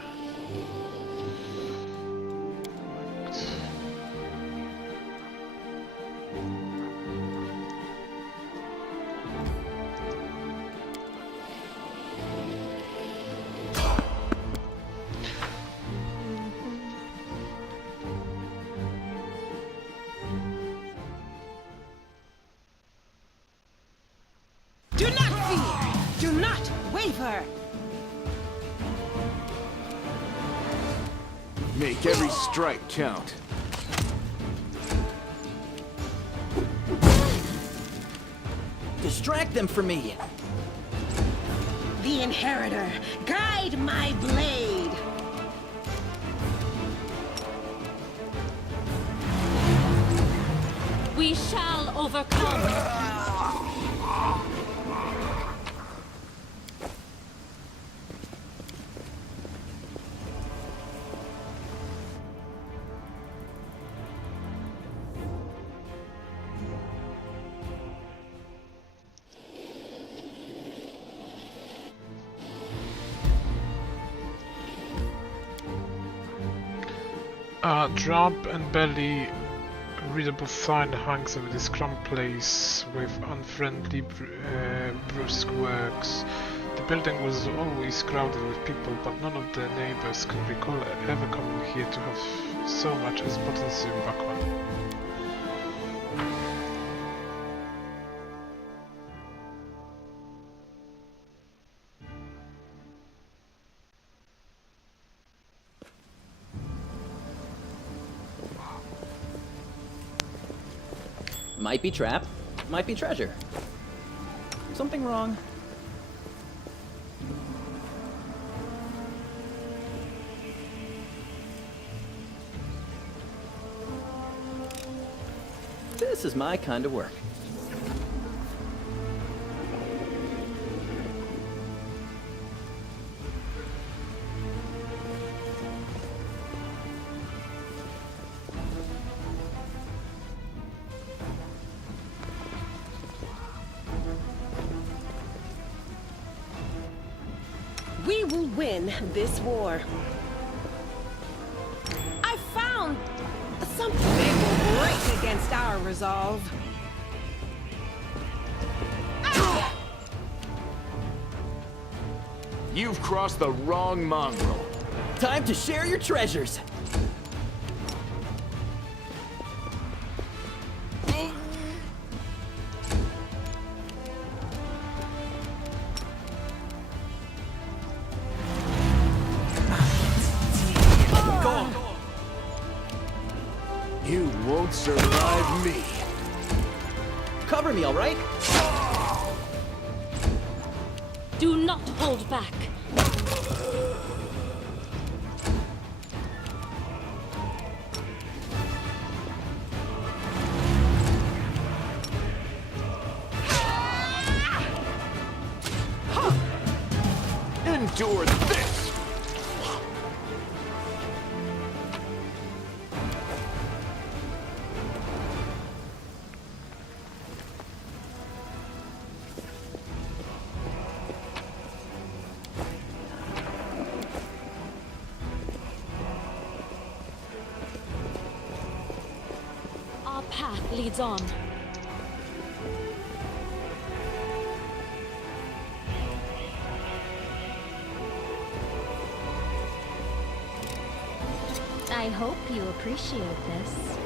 Do not fear! Do not waver! Make every strike count. Distract them from me. The Inheritor, guide my blade! We shall overcome. Drop and belly readable sign hangs over this crumbed place with unfriendly brusque works. The building was always crowded with people, but none of the neighbors can recall ever coming here to have so much as buttons to back on. Might be trap, might be treasure. Something wrong. This is my kind of work. We will win this war. I found something they will break against our resolve. You've crossed the wrong mongrel. Time to share your treasures. You won't survive me. Cover me, all right? Do not hold back. Endure this! Our path leads on. I hope you appreciate this.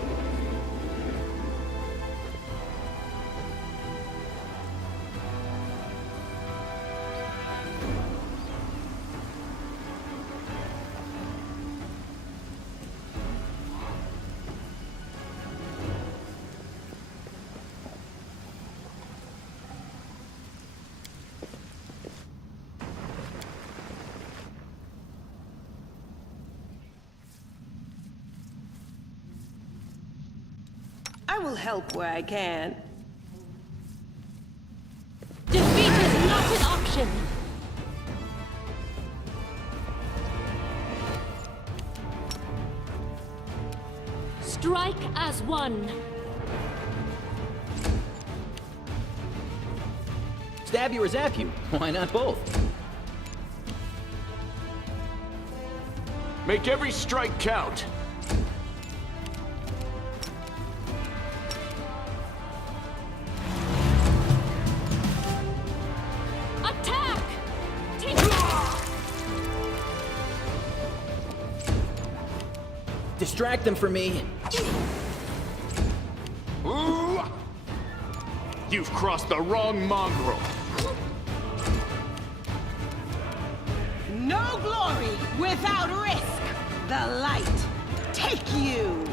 I will help where I can. Defeat is not an option. Strike as one. Stab you or zap you? Why not both? Make every strike count. Attack! Take Distract them for me. Ooh. You've crossed the wrong mongrel. No glory without risk. The light take you.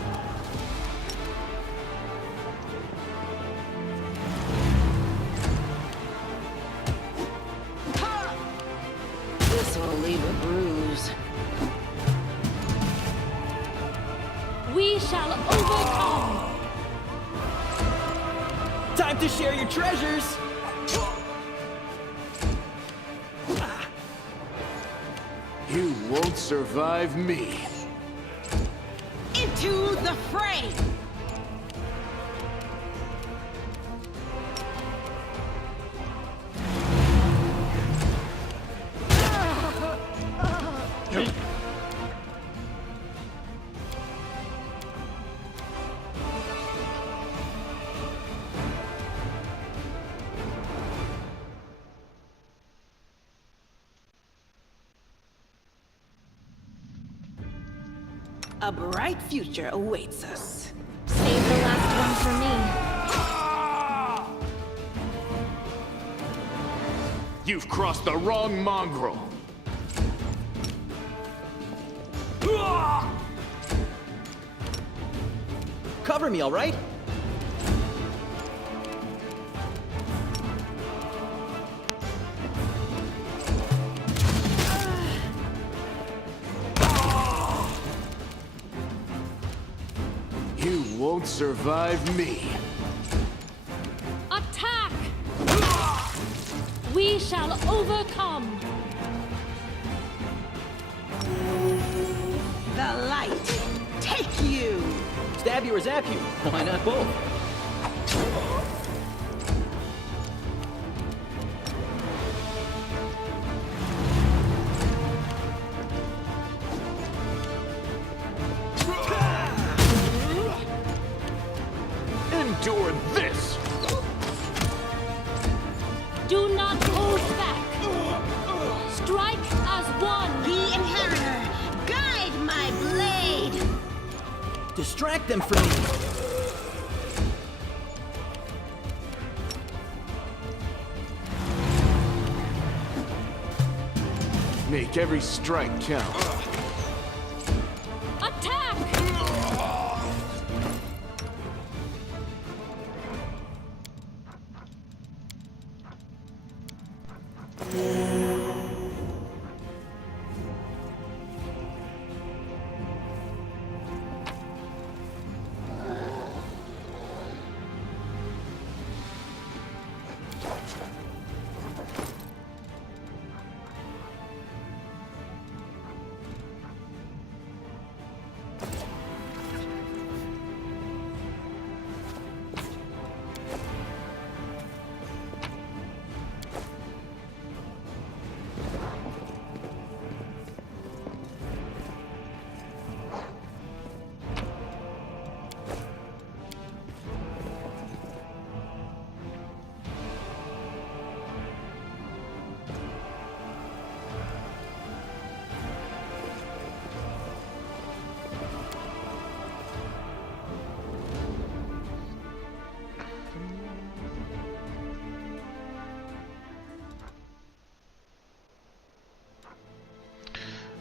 This will leave a bruise. We shall overcome! Time to share your treasures! You won't survive me. Into the fray. A bright future awaits us. Save the last one for me. You've crossed the wrong mongrel. Cover me, all right? You won't survive me. Attack! We shall overcome! The light take you. Stab you or zap you? Why not both? Endure this! Do not hold back! Strike as one! The inheritor, guide my blade. Distract them for me. Make every strike count. Attack!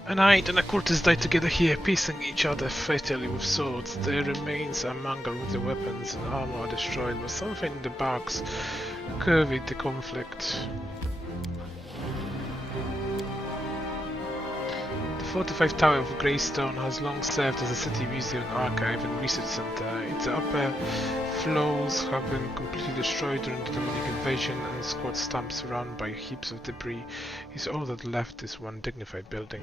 A knight and a courtier die together here, piercing each other fatally with swords. Their remains are mangled with their weapons and armor are destroyed, but something in the barks curved the conflict. The fortified Tower of Greystone has long served as a city museum, archive and research center. Its upper floors have been completely destroyed during the demonic invasion, and squat stumps surrounded by heaps of debris. Is all that left is one dignified building.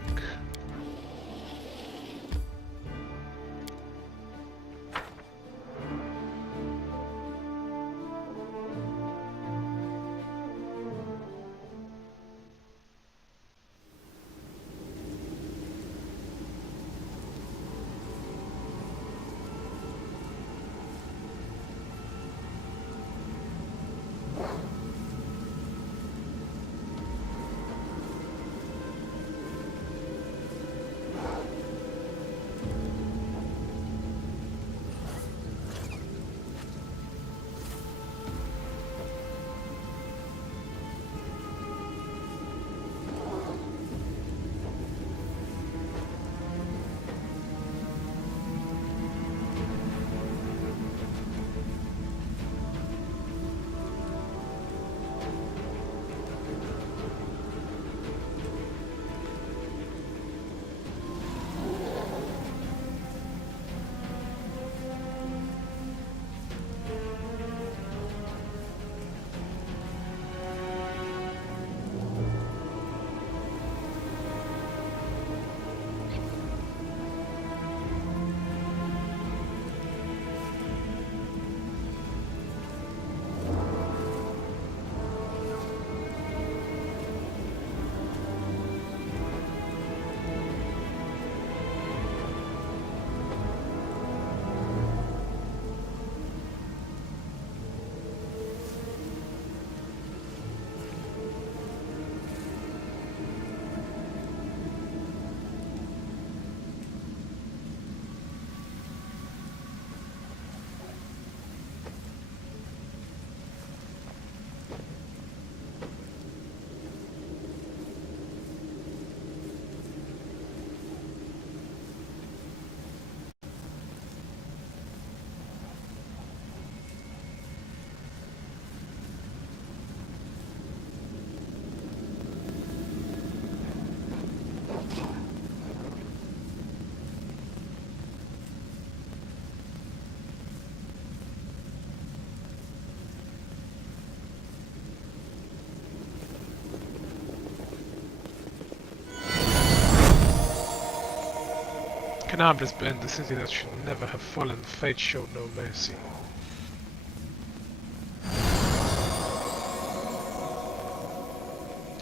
Canabra's been the city that should never have fallen. Fate showed no mercy.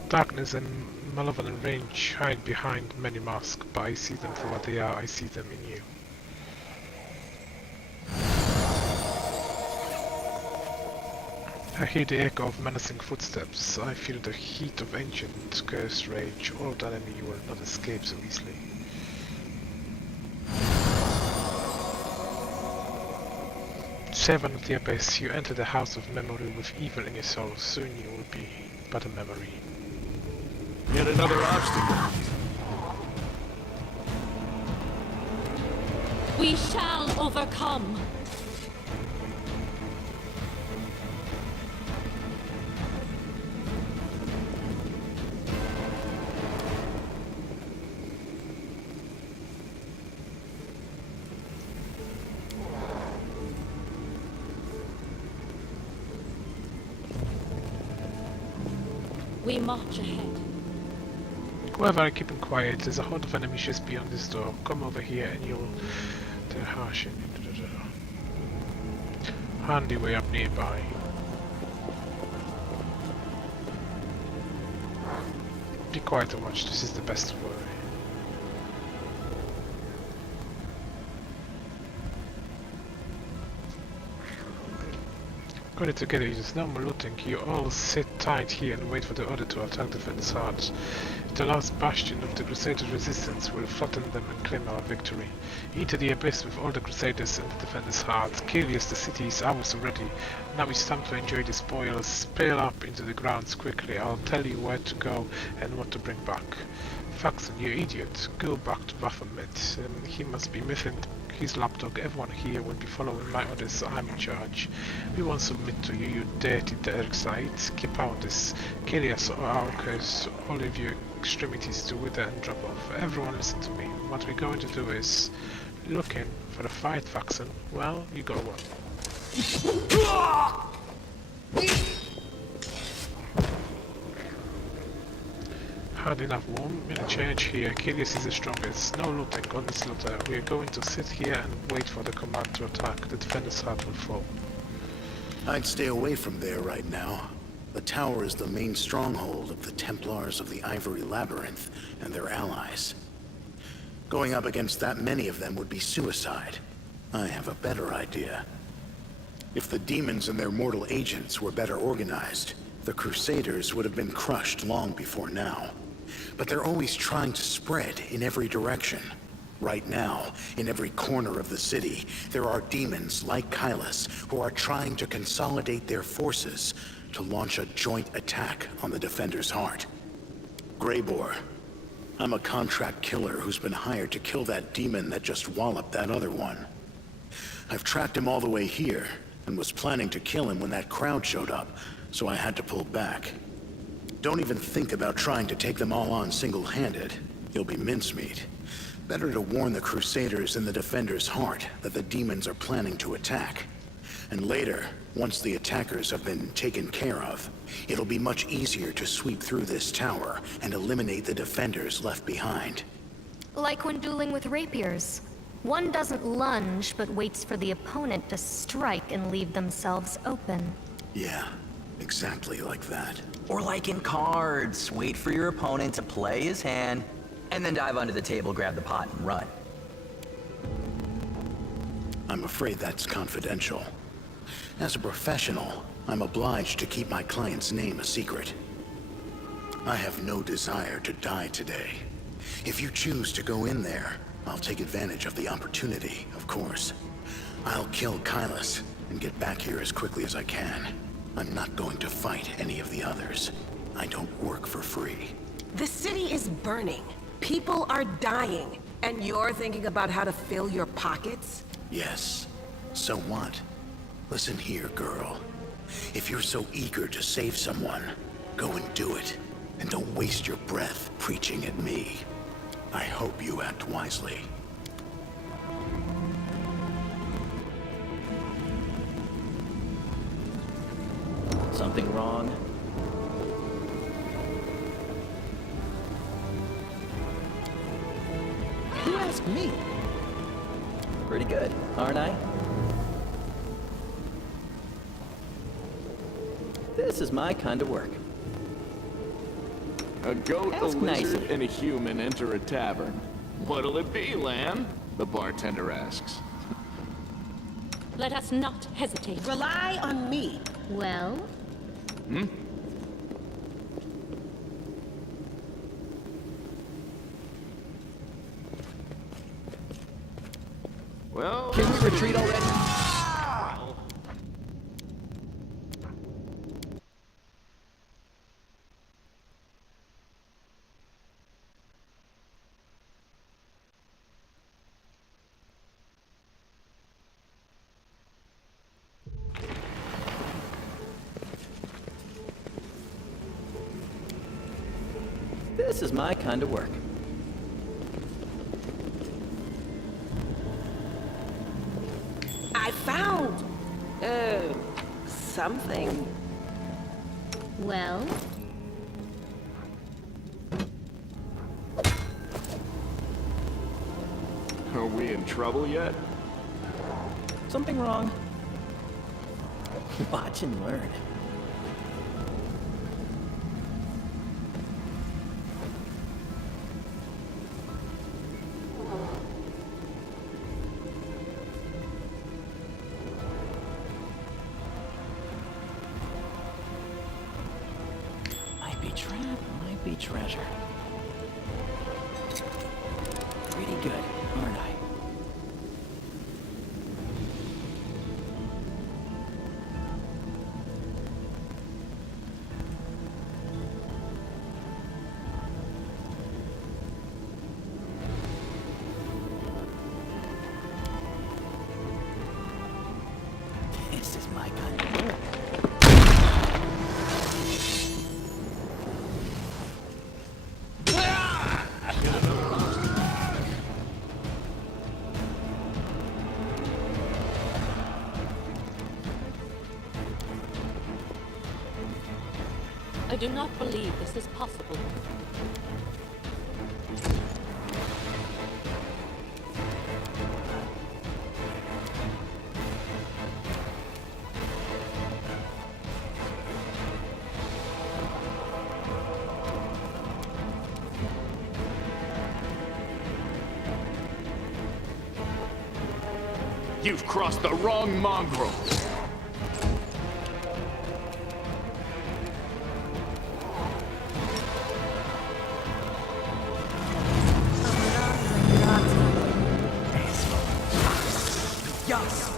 Darkness and malevolent range hide behind many masks, but I see them for what they are. I see them in you. I hear the echo of menacing footsteps. I feel the heat of ancient cursed rage. All that enemy will not escape so easily. Servant of the Abyss, you enter the house of memory with evil in your soul. Soon you will be but a memory. Yet another obstacle. We shall overcome. We march ahead. However, keep him quiet. There's a horde of enemies just beyond this door. Come over here and you'll... They're harsh and... Handy way up nearby. Be quiet and watch. This is the best way. Got it together, there's no more looting. You all sit tight here and wait for the order to attack the Defender's Heart. The last bastion of the Crusaders' resistance will flatten them and claim our victory. Into the abyss with all the Crusaders and the Defender's Heart. Kilius, the city is ours already. Now it's time to enjoy the spoils. Spill up into the grounds quickly. I'll tell you where to go and what to bring back. Faxon, you idiot. Go back to Baphomet. He must be missing his lapdog. Everyone here will be following my orders. I'm in charge. We won't submit to you, you dirty Darkseid. Keep out this. Kilius or our curse, all of your extremities to wither and drop off. Everyone listen to me. What we're going to do is looking for a fight, Faxon. Well, you got one. Hard enough, warm in a church here. Kilius is the strongest. No looting on this slaughter. We are going to sit here and wait for the command to attack. The Defender's Heart will fall. I'd stay away from there right now. The tower is the main stronghold of the Templars of the Ivory Labyrinth and their allies. Going up against that many of them would be suicide. I have a better idea. If the demons and their mortal agents were better organized, the Crusaders would have been crushed long before now. But they're always trying to spread in every direction. Right now, in every corner of the city, there are demons like Kylus who are trying to consolidate their forces to launch a joint attack on the Defender's Heart. Greybor, I'm a contract killer who's been hired to kill that demon that just walloped that other one. I've tracked him all the way here, and was planning to kill him when that crowd showed up, so I had to pull back. Don't even think about trying to take them all on single-handed. You'll be mincemeat. Better to warn the Crusaders in the Defender's Heart that the demons are planning to attack. And later, once the attackers have been taken care of, it'll be much easier to sweep through this tower and eliminate the defenders left behind. Like when dueling with rapiers. One doesn't lunge, but waits for the opponent to strike and leave themselves open. Yeah, exactly like that. Or like in cards, wait for your opponent to play his hand, and then dive under the table, grab the pot, and run. I'm afraid that's confidential. As a professional, I'm obliged to keep my client's name a secret. I have no desire to die today. If you choose to go in there, I'll take advantage of the opportunity, of course. I'll kill Kylus and get back here as quickly as I can. I'm not going to fight any of the others. I don't work for free. The city is burning. People are dying. And you're thinking about how to fill your pockets? Yes. So what? Listen here, girl. If you're so eager to save someone, go and do it. And don't waste your breath preaching at me. I hope you act wisely. Something wrong? Who asked me? Pretty good, aren't I? This is my kind of work. A goat, Ask a lizard, nicely. and a human enter a tavern. What'll it be, Lan? The bartender asks. Let us not hesitate. Rely on me. Well, Well, Can we retreat already? This is my kind of work. I found... something. well, are we in trouble yet? Something wrong? Watch and learn. Might be trap, might be treasure. Pretty good, aren't I? This is my kind of work. I do not believe this is possible. You've crossed the wrong mongrel. Yes!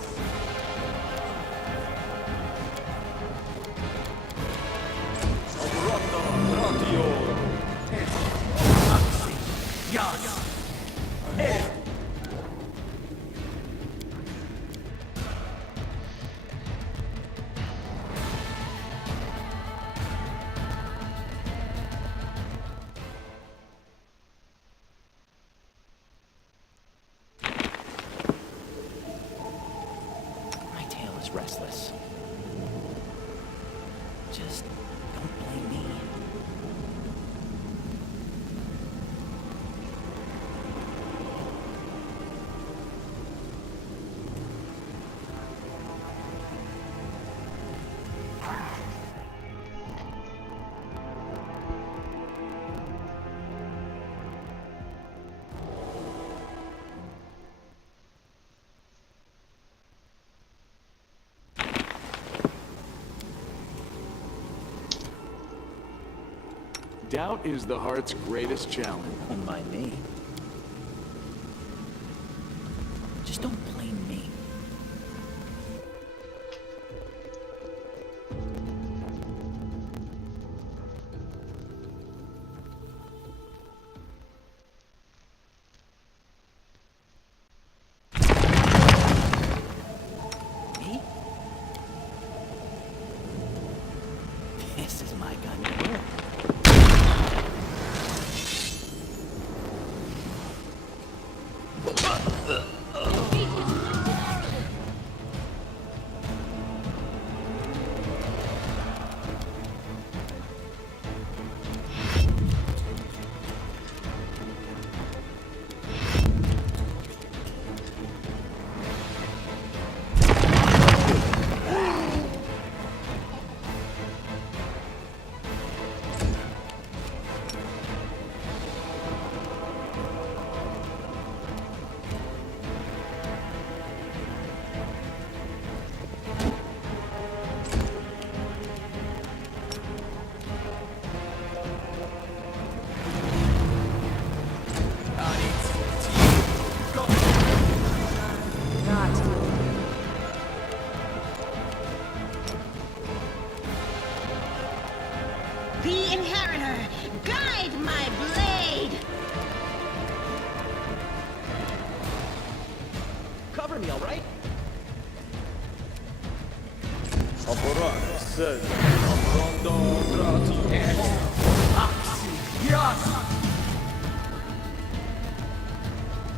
My tail is restless. Just don't blame me. Doubt is the heart's greatest challenge. Don't mind me. Just don't blame me. Me? This is my kind of work.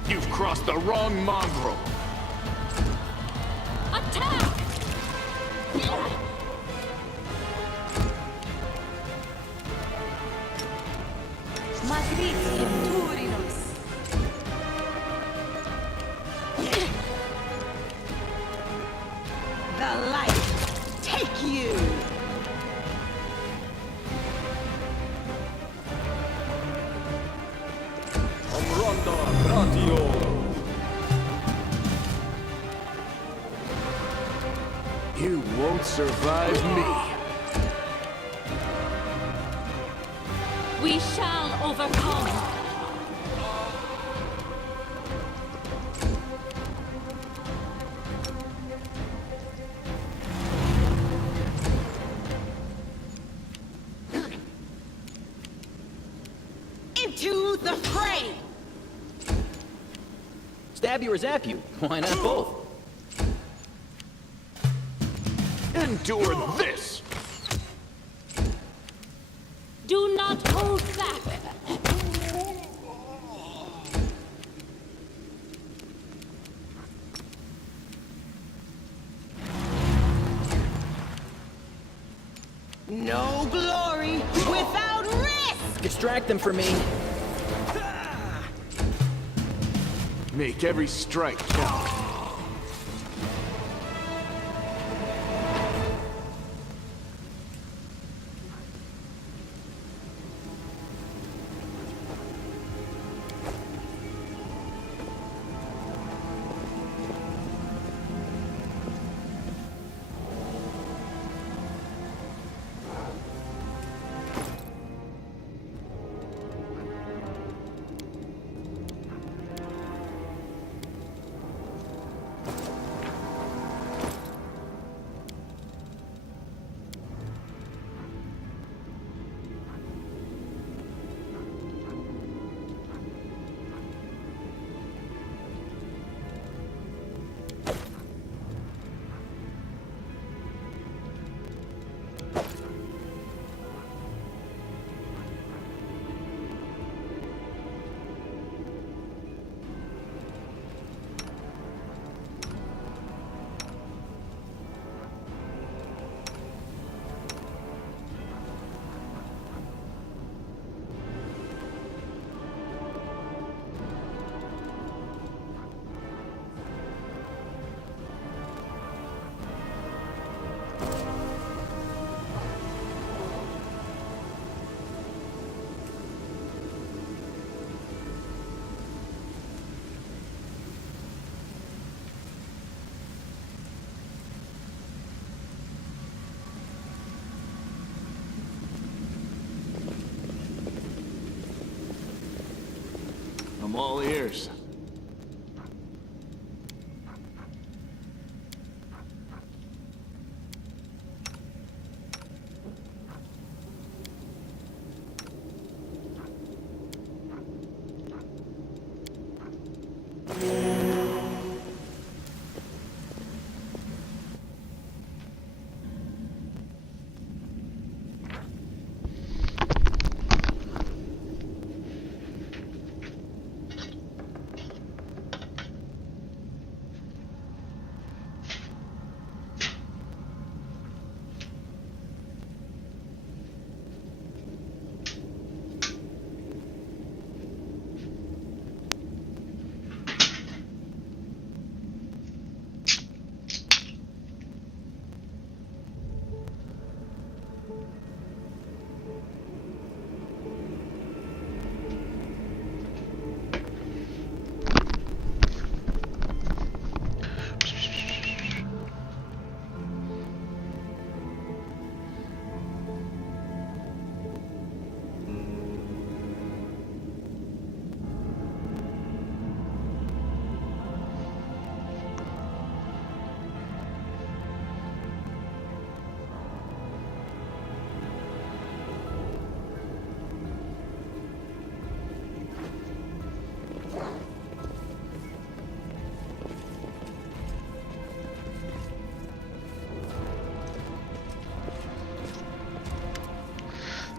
You've crossed the wrong mongrel. Attack! Madrid Turinos. The light take you! You won't survive me. We shall overcome. Into the fray! Stab you or zap you? Why not both? Endure this! Do not hold back. No glory without risk! Distract them from me. Make every strike count. I'm all ears.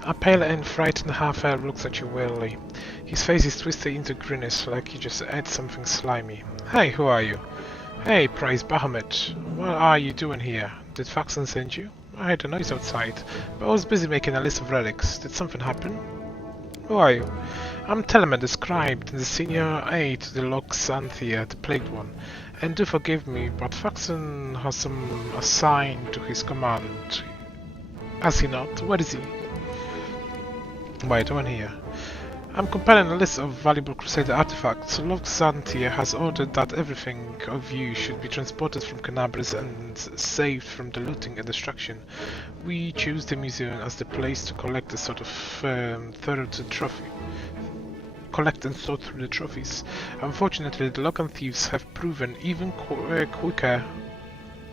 A pale and frightened half-elf looks at you wearily. His face is twisted into grimace, like he just ate something slimy. Hey, who are you? Hey, praise Bahamut. What are you doing here? Did Faxon send you? I heard a noise outside, but I was busy making a list of relics. Did something happen? Who are you? I'm Telemann, the scribe, and the senior aide to the Loxanthia, the plagued one. And do forgive me, but Faxon has some assigned to his command. Has he not? Where is he? Wait, one here. I'm compiling a list of valuable Crusader artifacts. Loxanthia has ordered that everything of you should be transported from Canabris and saved from the looting and destruction. We choose the museum as the place to collect the sort of collect and sort through the trophies. Unfortunately, the Locan thieves have proven even quicker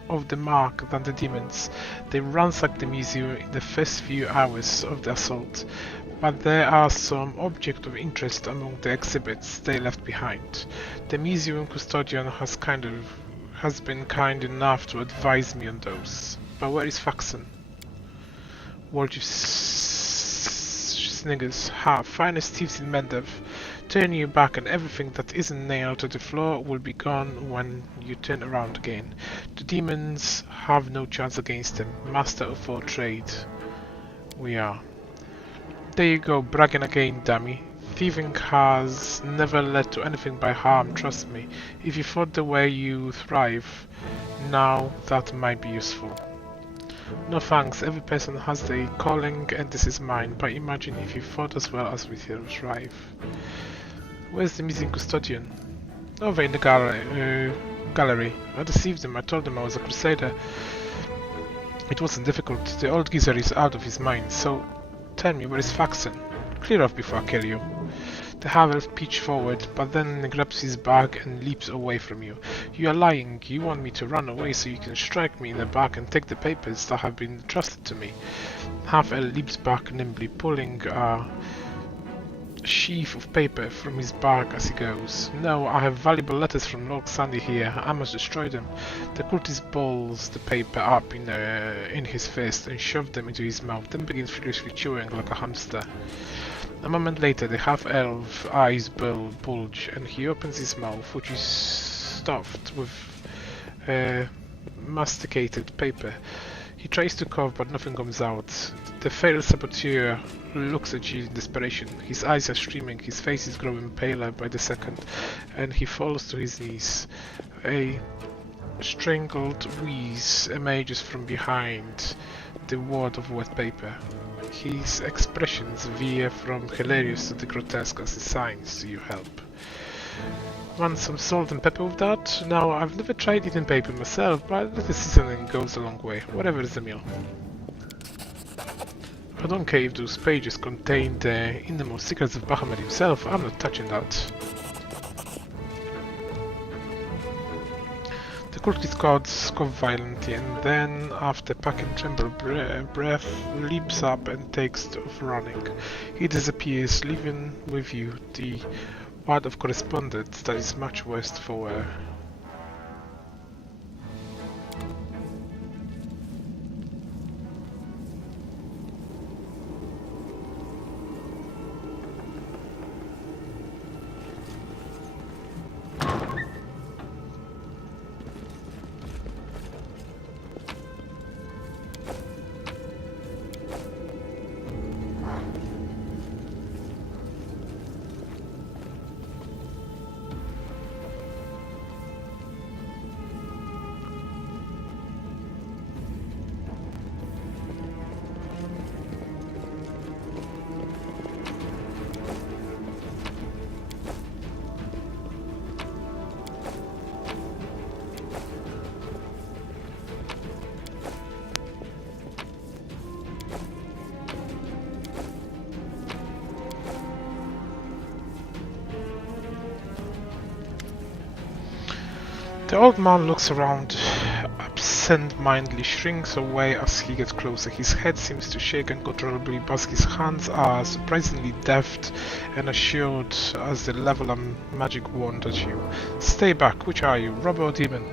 of the mark than the demons. They ransacked the museum in the first few hours of the assault, but there are some objects of interest among the exhibits they left behind. The museum custodian has been kind enough to advise me on those. But where is Faxon? Walter sniggers. Ha, finest thieves in Mendev. Turn your back and everything that isn't nailed to the floor will be gone when you turn around again. The demons have no chance against them. Master of all trade. We are. There you go, bragging again, dummy. Thieving has never led to anything by harm, trust me. If you fought the way you thrive, now that might be useful. No thanks, every person has their calling and this is mine, but imagine if you fought as well as we thrive. Where's the missing custodian? Over in the gallery. I deceived him, I told him I was a crusader. It wasn't difficult, the old geezer is out of his mind, so tell me, where is Faxon? Clear off before I kill you. The half-elf pitches forward, but then grabs his bag and leaps away from you. You are lying. You want me to run away so you can strike me in the back and take the papers that have been entrusted to me. Half-elf leaps back nimbly, pulling a sheaf of paper from his bag as he goes. No, I have valuable letters from Lord Sandy here. I must destroy them. The cultist balls the paper up in his fist and shoves them into his mouth, then begins furiously chewing like a hamster. A moment later, the half-elf eyes bulge, and he opens his mouth, which is stuffed with masticated paper. He tries to cough, but nothing comes out. The failed saboteur looks at you in desperation. His eyes are streaming, his face is growing paler by the second, and he falls to his knees. A strangled wheeze emerges from behind the wad of wet paper. His expressions veer from hilarious to the grotesque as he signs to you help. Want some salt and pepper with that? Now, I've never tried eating paper myself, but a little seasoning goes a long way, whatever is the meal. I don't care if those pages contain the innermost secrets of Bahamut himself, I'm not touching that. The cultist gods cough violently, and then, after packing trembled breath, leaps up and takes off running. He disappears, leaving with you the word of correspondence that is much worse for wear. The old man looks around, absent-mindedly shrinks away as he gets closer. His head seems to shake uncontrollably, but his hands are surprisingly deft and assured as they level a magic wand at you. Stay back, which are you, robber or demon?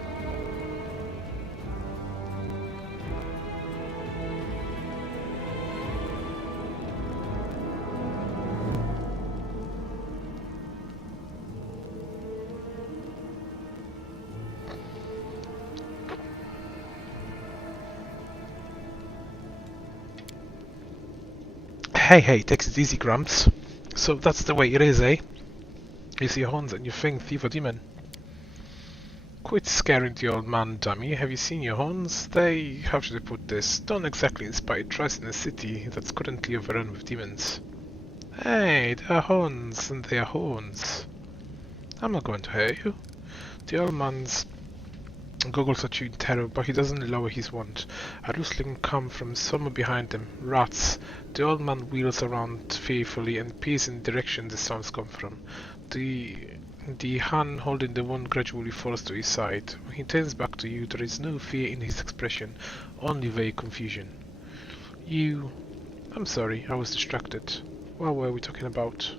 Hey, take it easy, Grumps. So that's the way it is, eh? You see horns and you think thief or demon. Quit scaring the old man, dummy. Have you seen your horns? They, how should I put this, don't exactly inspire trust in a city that's currently overrun with demons. Hey, they are horns, and they are horns. I'm not going to hurt you. The old man's goggles at you in terror, but he doesn't lower his wand. A rustling comes from somewhere behind them. Rats. The old man wheels around fearfully and peers in the direction the sounds come from. The hand holding the wand gradually falls to his side. When he turns back to you, there is no fear in his expression, only vague confusion. I'm sorry, I was distracted. What were we talking about?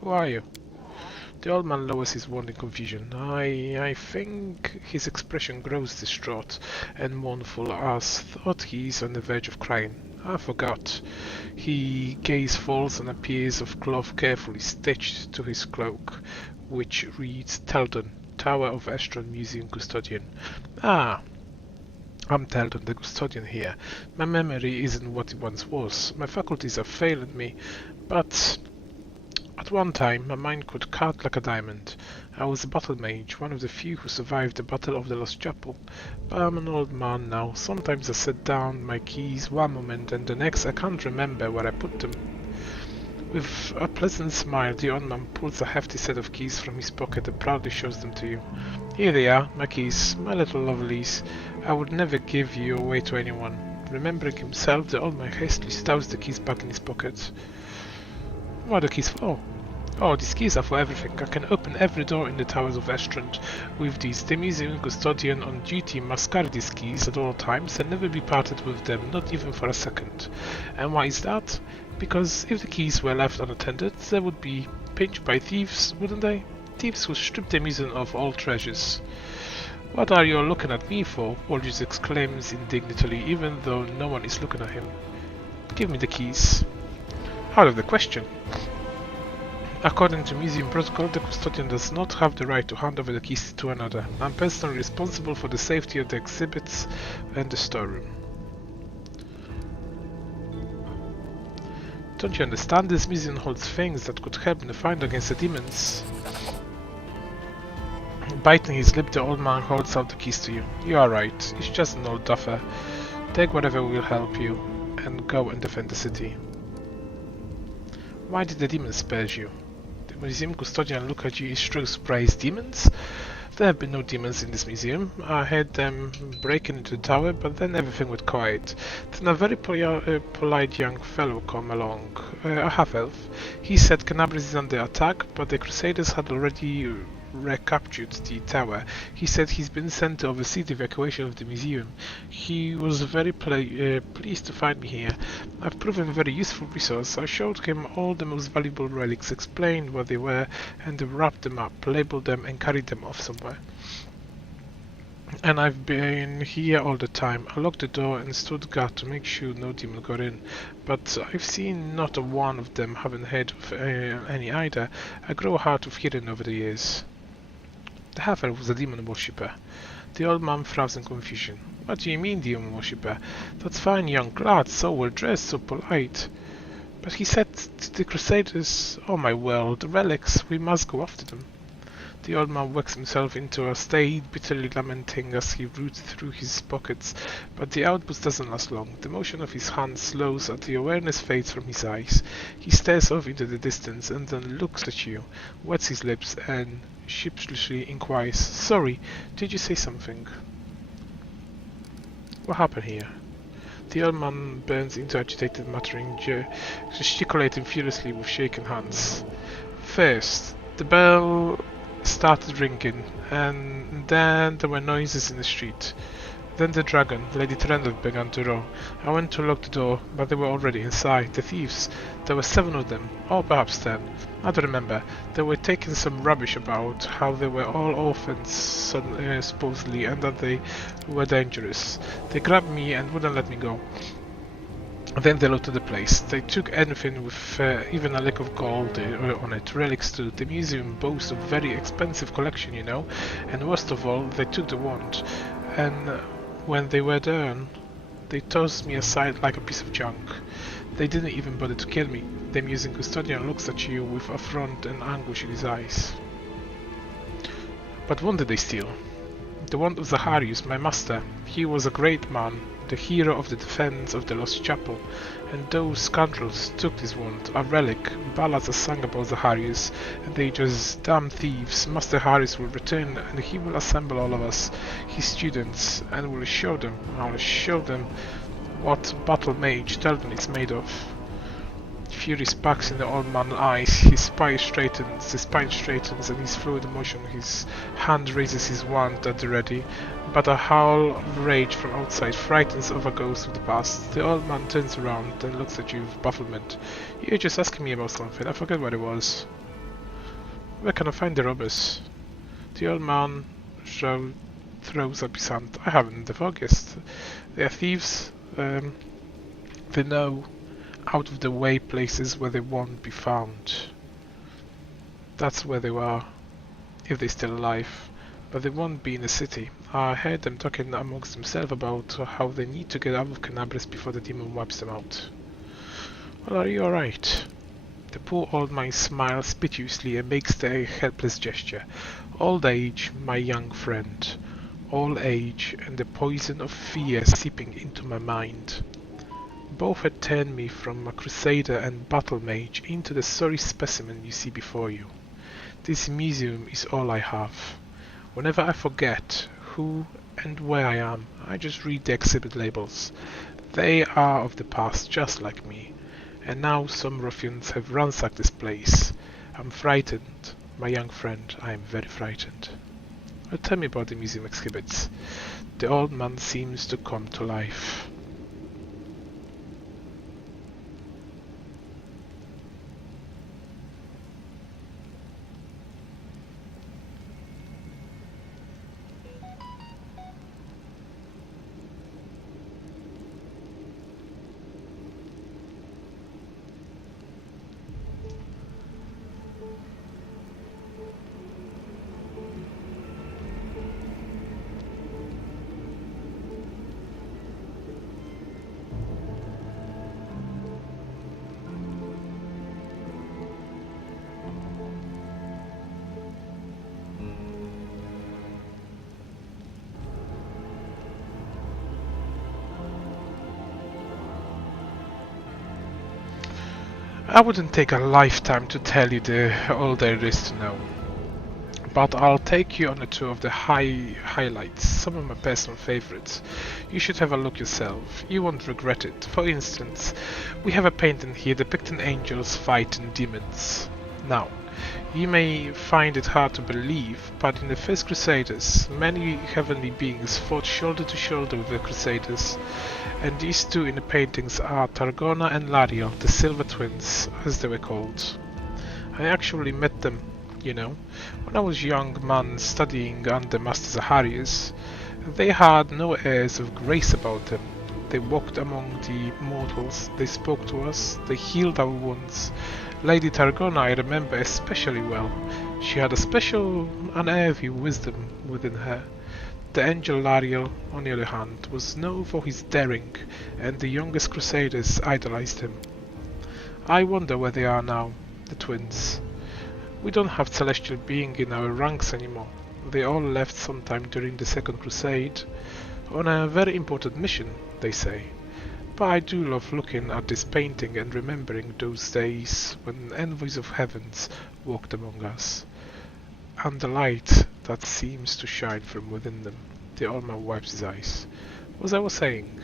Who are you? The old man lowers his wand in confusion. I think his expression grows distraught and mournful, as thought he is on the verge of crying. I forgot. His gaze falls on a piece of cloth carefully stitched to his cloak, which reads Teldon, Tower of Estron Museum Custodian. Ah, I'm Teldon, the custodian here. My memory isn't what it once was. My faculties are failing me, but at one time my mind could cut like a diamond. I was a battle mage, one of the few who survived the Battle of the Lost Chapel. But I'm an old man now. Sometimes I set down my keys one moment and the next I can't remember where I put them. With a pleasant smile, the old man pulls a hefty set of keys from his pocket and proudly shows them to you. Here they are, my keys, my little lovelies. I would never give you away to anyone. Remembering himself, the old man hastily stows the keys back in his pocket. What are the keys for? Oh, these keys are for everything. I can open every door in the Towers of Estron with these. The museum custodian on duty must carry these keys at all times and never be parted with them, not even for a second. And why is that? Because if the keys were left unattended, they would be pinched by thieves, wouldn't they? Thieves who strip the museum of all treasures. What are you looking at me for? Walrus exclaims indignantly, even though no one is looking at him. Give me the keys. Out of the question. According to museum protocol, the custodian does not have the right to hand over the keys to another. I'm personally responsible for the safety of the exhibits and the storeroom. Don't you understand? This museum holds things that could help in the fight against the demons. Biting his lip, the old man holds out the keys to you. You are right, it's just an old duffer. Take whatever will help you, and go and defend the city. Why did the demons spare you? The museum custodian look at you, is true surprise. Demons? There have been no demons in this museum. I heard them breaking into the tower, but then everything went quiet. Then a very polite young fellow came along, a half-elf. He said Canabris is under attack, but the Crusaders had already recaptured the tower. He said he's been sent to oversee the evacuation of the museum. He was very pleased to find me here. I've proven a very useful resource. I showed him all the most valuable relics, explained what they were, and wrapped them up, labeled them, and carried them off somewhere. And I've been here all the time. I locked the door and stood guard to make sure no demon got in, but I've seen not a one of them, haven't heard of any either. I grow hard of hearing over the years. The half-elf was a demon worshipper. The old man frowns in confusion. What do you mean, demon worshipper? That's fine young lad, so well dressed, so polite. But he said to the Crusaders, oh my word, the relics, we must go after them. The old man works himself into a state, bitterly lamenting as he roots through his pockets, but the outburst doesn't last long. The motion of his hand slows as the awareness fades from his eyes. He stares off into the distance and then looks at you, wets his lips, and sheepishly inquires, sorry, did you say something? What happened here? The old man burns into agitated muttering, gesticulating furiously with shaking hands. First, the bell started ringing, and then there were noises in the street. Then the dragon, Lady Trendle, began to roar. I went to lock the door, but they were already inside. The thieves. There were 7 of them, or perhaps 10. I don't remember. They were taking some rubbish about how they were all orphans, supposedly, and that they were dangerous. They grabbed me and wouldn't let me go. Then they looted the place. They took anything with even a lick of gold on it, relics too. The museum boasts a very expensive collection, you know, and worst of all, they took the wand. And when they were done, they tossed me aside like a piece of junk. They didn't even bother to kill me. The musing custodian looks at you with affront and anguish in his eyes. But what did they steal? The wand of Zacharias, my master. He was a great man, the hero of the defense of the Lost Chapel, and those scoundrels took this wand, a relic. Ballads are sung about Zacharias, and they just damn thieves. Master Harris will return, and he will assemble all of us, his students, and will show them, I will show them what battle mage Delvin is made of. Fury sparks in the old man's eyes, his spine straightens, and his fluid motion, his hand raises his wand at the ready, but a howl of rage from outside frightens over ghosts of the past. The old man turns around and looks at you with bafflement. You're just asking me about something, I forget what it was. Where can I find the robbers? The old man throws up his hand. I haven't the foggiest. They are thieves. They know out of the way places where they won't be found. That's where they are, if they're still alive, but they won't be in the city. I heard them talking amongst themselves about how they need to get out of Canabris before the demon wipes them out. Well, are you alright? The poor old man smiles piteously and makes a helpless gesture. Old age, my young friend. Old age and the poison of fear seeping into my mind. Both had turned me from a crusader and battle mage into the sorry specimen you see before you. This museum is all I have. Whenever I forget who and where I am, I just read the exhibit labels. They are of the past, just like me. And now some ruffians have ransacked this place. I'm frightened, my young friend, I am very frightened. Well, tell me about the museum exhibits. The old man seems to come to life. I wouldn't take a lifetime to tell you all there is to know, but I'll take you on a tour of the highlights, some of my personal favorites. You should have a look yourself, you won't regret it. For instance, we have a painting here depicting angels fighting demons. Now, you may find it hard to believe, but in the First Crusaders, many heavenly beings fought shoulder to shoulder with the Crusaders, and these two in the paintings are Targona and Lariel, the Silver Twins, as they were called. I actually met them, you know, when I was a young man studying under Master Zacharias. They had no airs of grace about them. They walked among the mortals, they spoke to us, they healed our wounds. Lady Targona I remember especially well. She had a special, unearthly wisdom within her. The angel Lariel, on the other hand, was known for his daring, and the youngest Crusaders idolized him. I wonder where they are now, the twins. We don't have celestial being in our ranks anymore. They all left sometime during the Second Crusade, on a very important mission, they say. But I do love looking at this painting and remembering those days when envoys of heavens walked among us, and the light that seems to shine from within them. The old man wipes his eyes. As I was saying,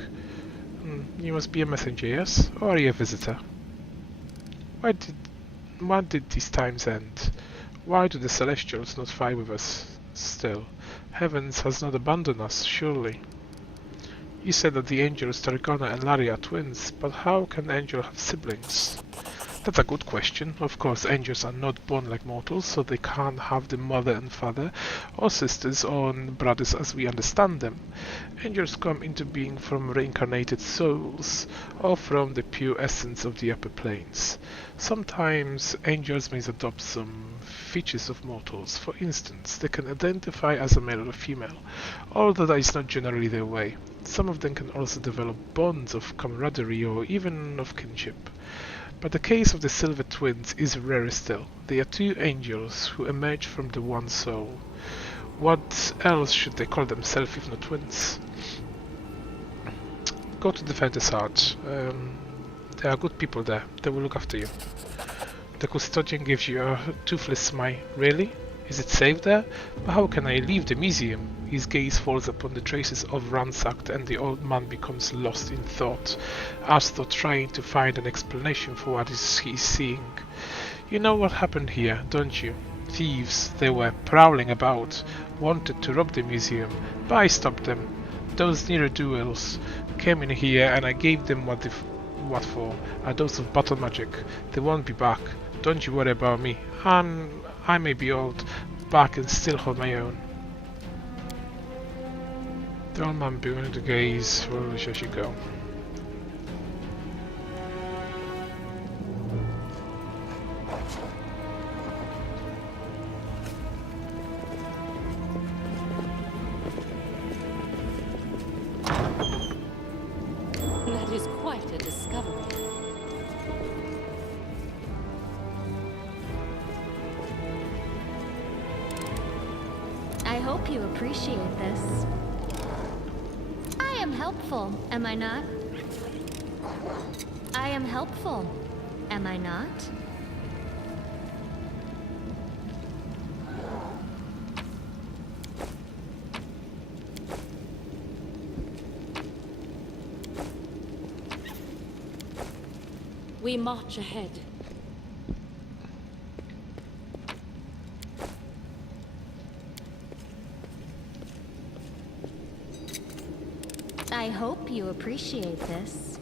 you must be a messenger, yes? Or are you a visitor? Why did these times end? Why do the Celestials not fight with us still? Heavens has not abandoned us, surely. You said that the angels Targona and Laria are twins, but how can an angel have siblings? That's a good question. Of course, angels are not born like mortals, so they can't have the mother and father, or sisters or brothers as we understand them. Angels come into being from reincarnated souls, or from the pure essence of the upper planes. Sometimes angels may adopt some features of mortals. For instance, they can identify as a male or female, although that is not generally their way. Some of them can also develop bonds of camaraderie or even of kinship. But the case of the Silver Twins is rarer still. They are two angels who emerge from the one soul. What else should they call themselves if not twins? Go to the Defender's Heart. There are good people there. They will look after you. The custodian gives you a toothless smile. Really? Is it safe there? But how can I leave the museum? His gaze falls upon the traces of ransacked, and the old man becomes lost in thought, as though trying to find an explanation for what he's seeing. You know what happened here, don't you? Thieves, they were prowling about, wanted to rob the museum, but I stopped them. Those ne'er-do-wells came in here and I gave them what for, a dose of battle magic. They won't be back. Don't you worry about me. I may be old, but I can still hold my own. The old man began to gaze. Where shall she go? That is quite a discovery. I hope you appreciate this. I am helpful, am I not? I am helpful, am I not? We march ahead. I hope you appreciate this.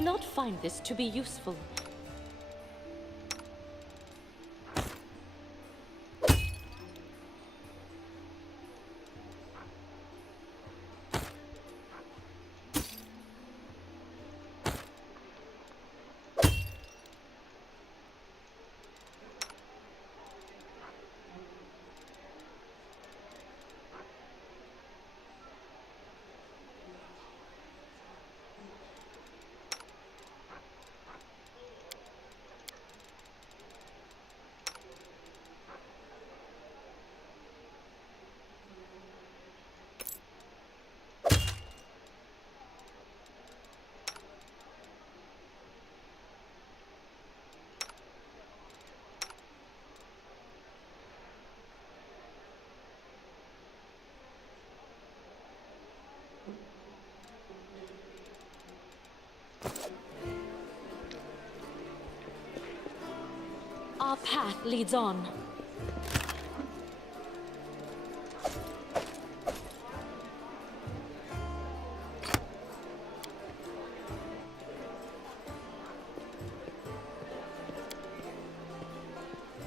do not find this to be useful. Our path leads on.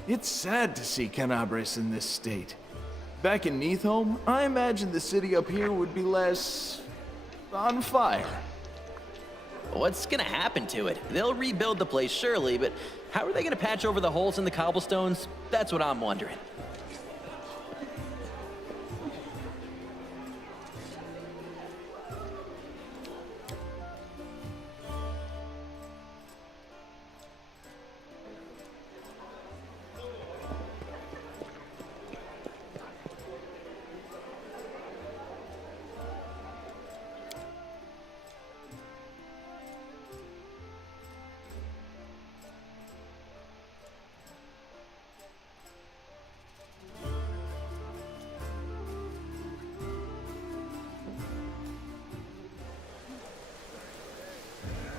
It's sad to see Canabres in this state. Back in Neathholm, I imagined the city up here would be less... on fire. What's gonna happen to it? They'll rebuild the place, surely, but how are they gonna patch over the holes in the cobblestones? That's what I'm wondering.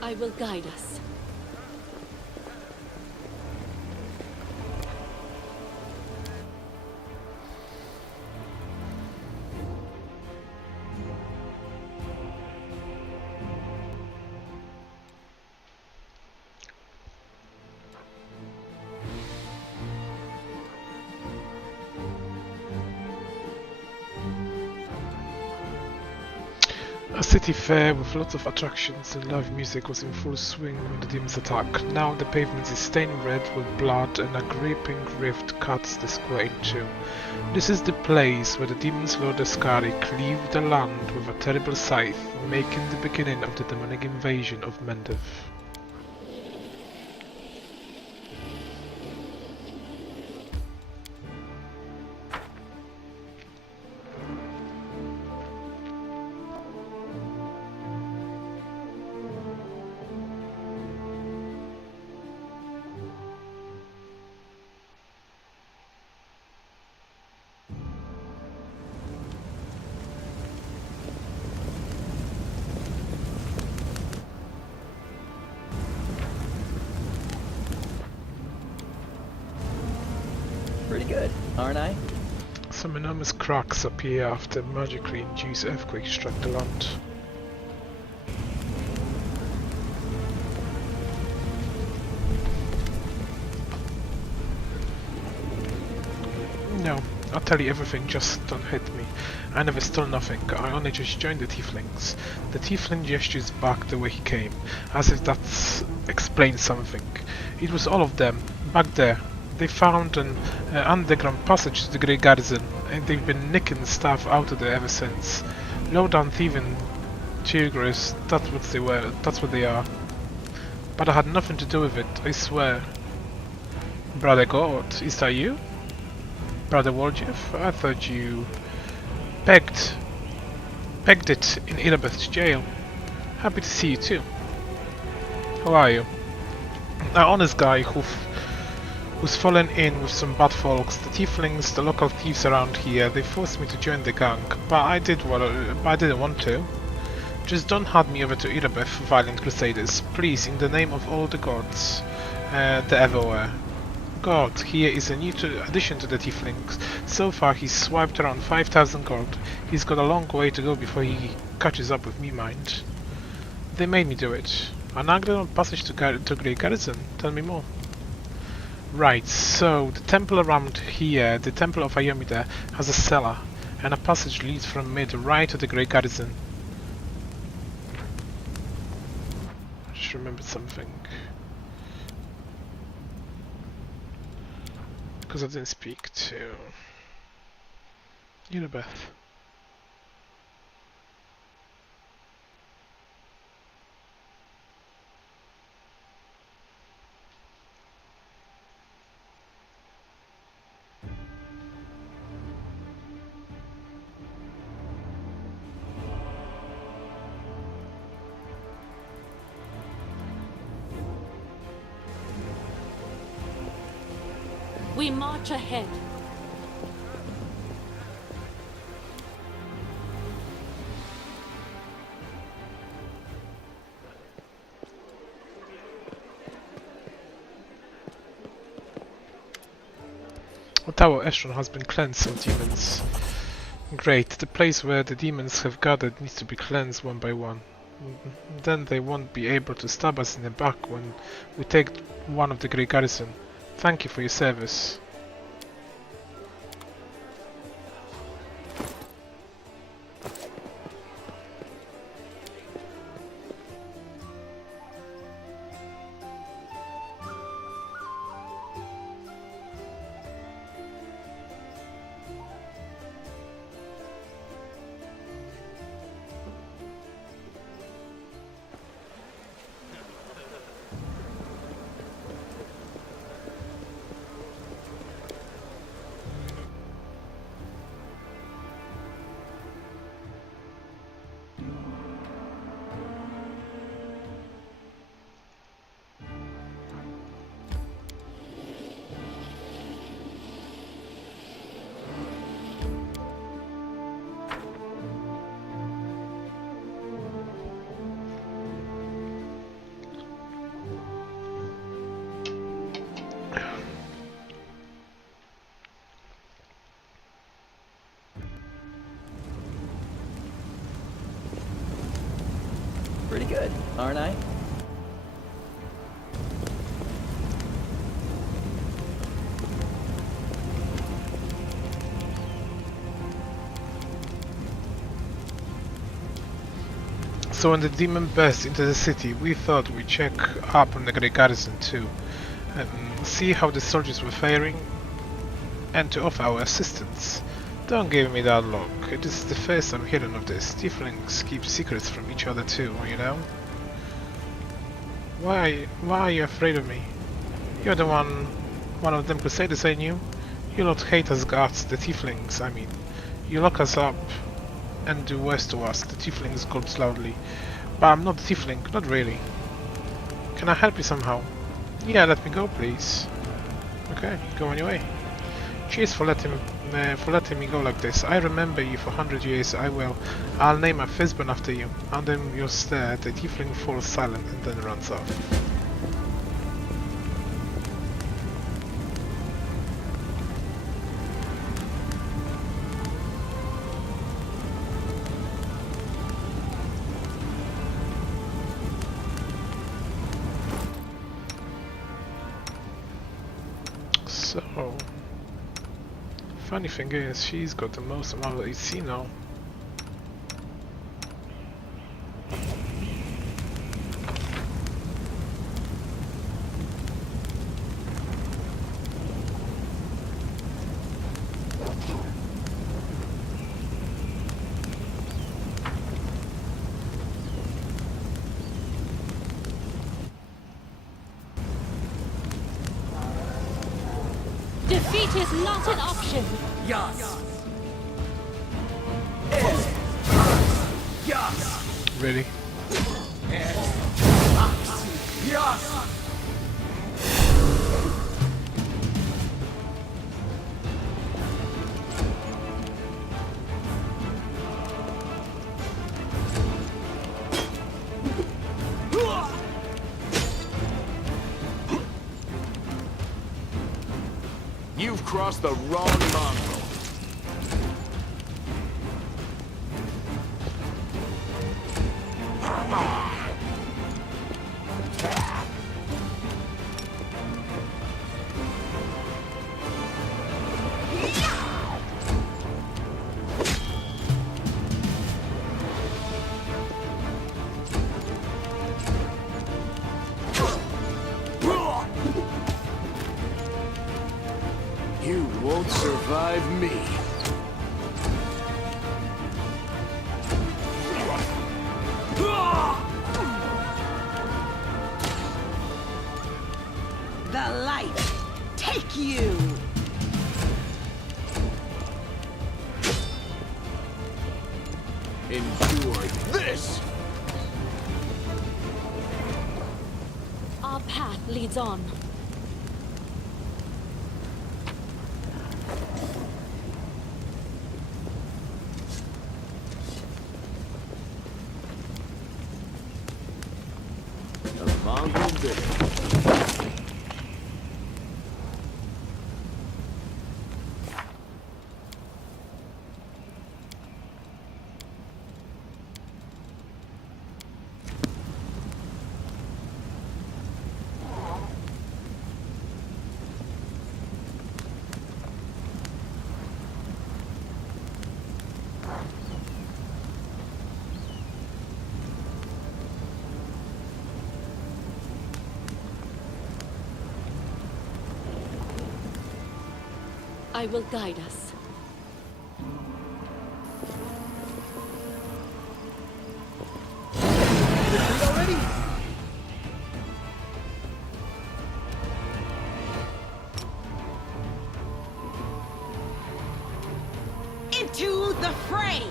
I will guide us. A city fair with lots of attractions and live music was in full swing when the demons attack. Now the pavement is stained red with blood and a gaping rift cuts the square in two. This is the place where the demons Lord Escari cleave the land with a terrible scythe, making the beginning of the demonic invasion of Mendev. Pretty good, aren't I? Some enormous cracks appear after a magically induced earthquake struck the land. No, I'll tell you everything, just don't hit me. I never stole nothing, I only just joined the Tieflings. The Tiefling gestures back the way he came, as if that explains something. It was all of them, back there. They found an underground passage to the Grey Garrison, and they've been nicking stuff out of there ever since. Low-down thieving tigers, that's what they are. But I had nothing to do with it, I swear. Brother God, is that you? Brother Waldjeff, I thought you pegged it in Elizabeth's jail. Happy to see you too. How are you? An honest guy who's fallen in with some bad folks. The Tieflings, the local thieves around here, they forced me to join the gang, but I didn't want to. Just don't hand me over to Elizabeth, violent crusaders, please, in the name of all the gods there ever were. God, here is a new addition to the Tieflings. So far he's swiped around 5,000 gold. He's got a long way to go before he catches up with me, mind. They made me do it. An underground passage to Grey Garrison. Tell me more. Right, so the temple around here, the Temple of Ayomida, has a cellar, and a passage leads from it right to the Grey Garrison. I just remembered something. Because I didn't speak to Unibeth. We march ahead. The Tower of Aeon has been cleansed of demons. Great, the place where the demons have gathered needs to be cleansed one by one. Then they won't be able to stab us in the back when we take one of the Grey Garrison. Thank you for your service. Pretty good, aren't I? So when the demon burst into the city, we thought we'd check up on the Grey Garrison too, and see how the soldiers were faring, and to offer our assistance. Don't give me that look. It is the first I'm hearing of this. Tieflings keep secrets from each other too, you know? Why are you afraid of me? You're the one of them crusaders I knew. You lot hate us gods, the Tieflings, I mean. You lock us up and do worse to us, the Tieflings gulped loudly. But I'm not a Tiefling, not really. Can I help you somehow? Yeah, let me go, please. Okay, go on your way. Cheers for letting me go like this. I remember you for 100 years. I will. I'll name my firstborn after you. And then you'll stare. The tiefling falls silent and then runs off. So, funny thing is, she's got the most amount of AC now. Defeat is not an option. Really? You've crossed the wrong mongrel. Endure this! Our path leads on. A Mongol bit. I will guide us. Into the fray!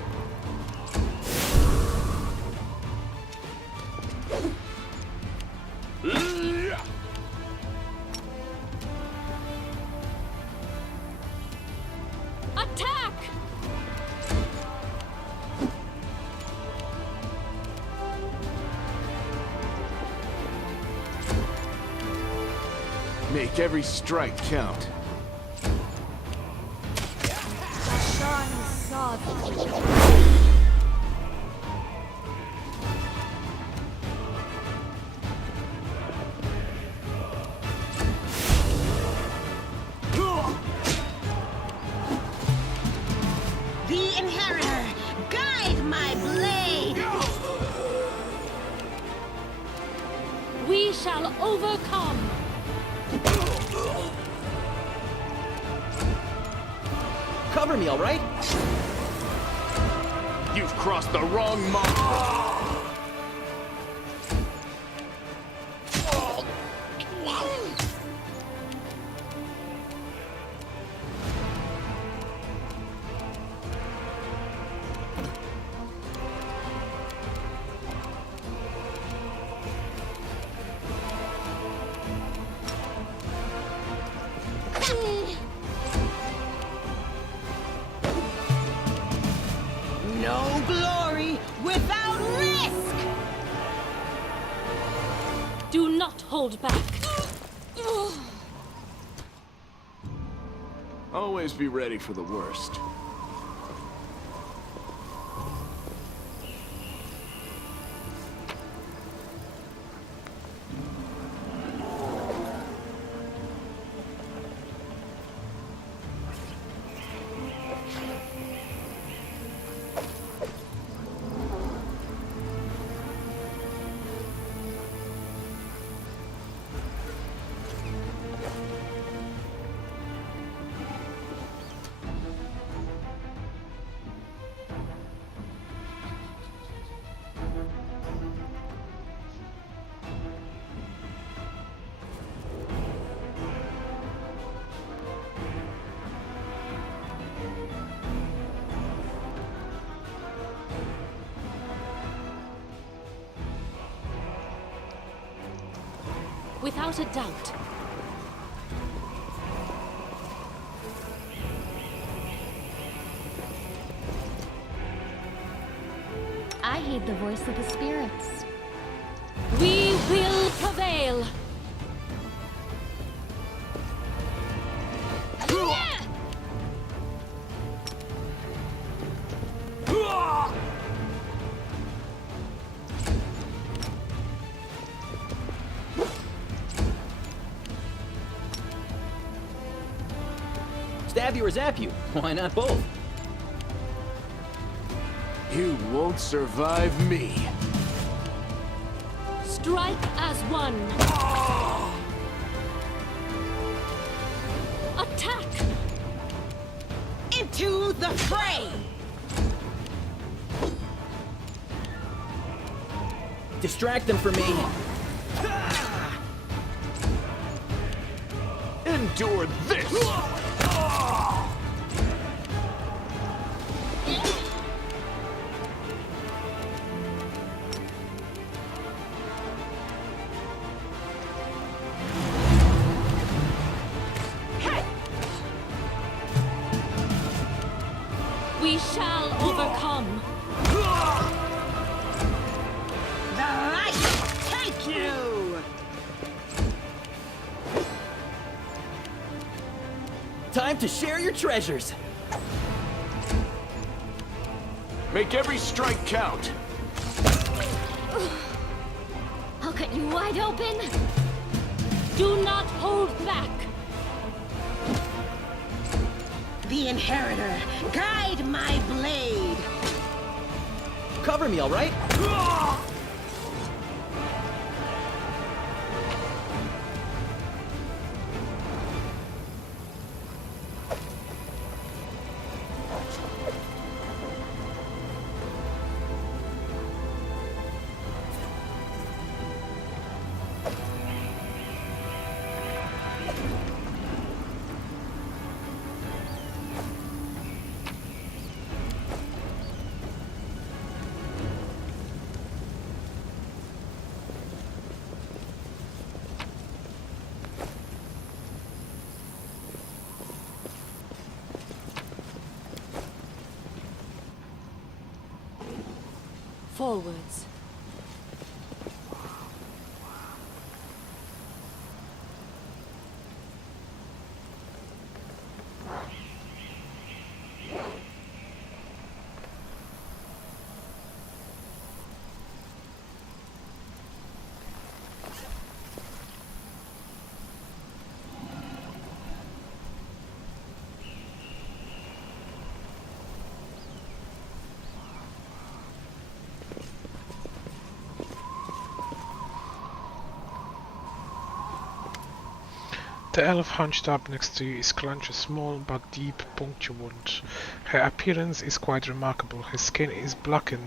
Attack! Make every strike count. The Inheritor, guide my blade! We shall overcome! Cover me, all right? You've crossed the wrong mark! No glory without risk! Do not hold back. Always be ready for the worst. Without a doubt. I heed the voice of the spirits. We will prevail! Stab you or zap you? Why not both? You won't survive me. Strike as one! Attack! Into the fray! Distract them from me. Endure this! We shall overcome. The light take you! Time to share your treasures. Make every strike count. I'll cut you wide open. Do not hold back. The Inheritor, guide my blade! Cover me, all right? Forwards. The elf hunched up next to you is clenched a small but deep puncture wound. Her appearance is quite remarkable. Her skin is blacker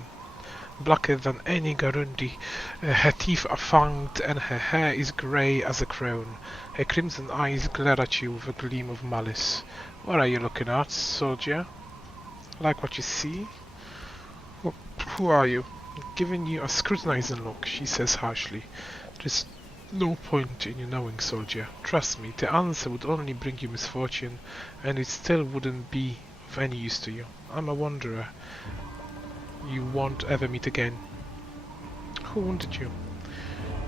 than any Garundi. Her teeth are fanged and her hair is grey as a crown. Her crimson eyes glare at you with a gleam of malice. What are you looking at, soldier? Like what you see? Who are you? Giving you a scrutinizing look, she says harshly. There's no point in you knowing, soldier. Trust me, the answer would only bring you misfortune, and it still wouldn't be of any use to you. I'm a wanderer. You won't ever meet again. Who wounded you?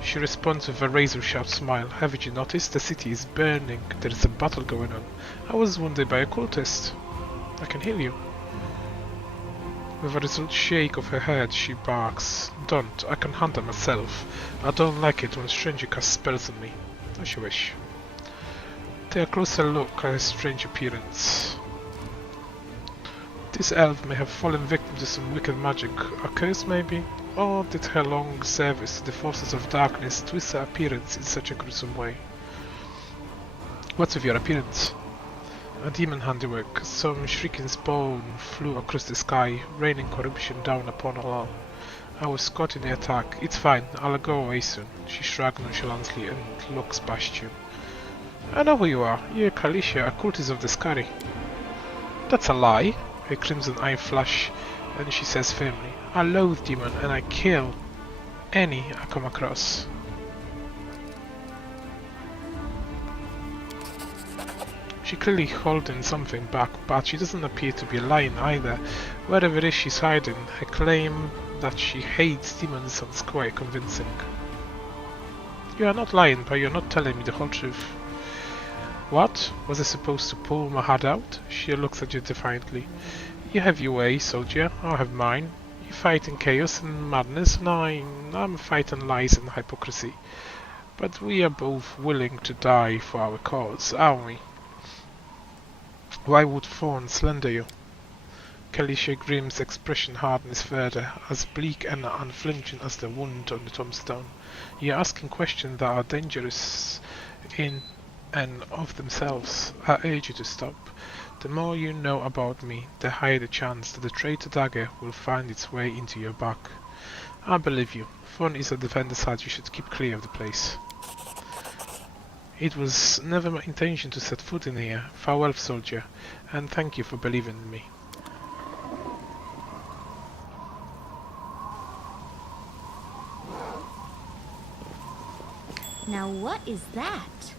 She responds with a razor-sharp smile. Haven't you noticed? The city is burning. There is a battle going on. I was wounded by a cultist. I can heal you. With a resolute shake of her head, she barks. Don't. I can handle myself. I don't like it when a stranger casts spells on me. As you wish. Take a closer look at her strange appearance. This elf may have fallen victim to some wicked magic. A curse, maybe? Or did her long service to the forces of darkness twist her appearance in such a gruesome way? What's with your appearance? A demon handiwork. Some shrieking spawn flew across the sky, raining corruption down upon all. I was caught in the attack. It's fine, I'll go away soon. She shrugged nonchalantly and looks past you. I know who you are. You're Kalisha, a cultist of the Skari. That's a lie. Her crimson eye flash, and she says firmly, I loathe demon and I kill any I come across. She clearly holding something back, but she doesn't appear to be lying either. Wherever it is she's hiding, her claim that she hates demons sounds quite convincing. You are not lying, but you're not telling me the whole truth. What? Was I supposed to pull my heart out? She looks at you defiantly. You have your way, soldier. I have mine. You fight in chaos and madness, and I'm fighting lies and hypocrisy. But we are both willing to die for our cause, aren't we? Why would Thorn slender you? Kalisha Grimm's expression hardens further, as bleak and unflinching as the wound on the tombstone. You're asking questions that are dangerous in and of themselves. I urge you to stop. The more you know about me, the higher the chance that the traitor dagger will find its way into your back. I believe you. Thorn is a defender's hut. You should keep clear of the place. It was never my intention to set foot in here. Farewell, soldier, and thank you for believing in me. Now what is that?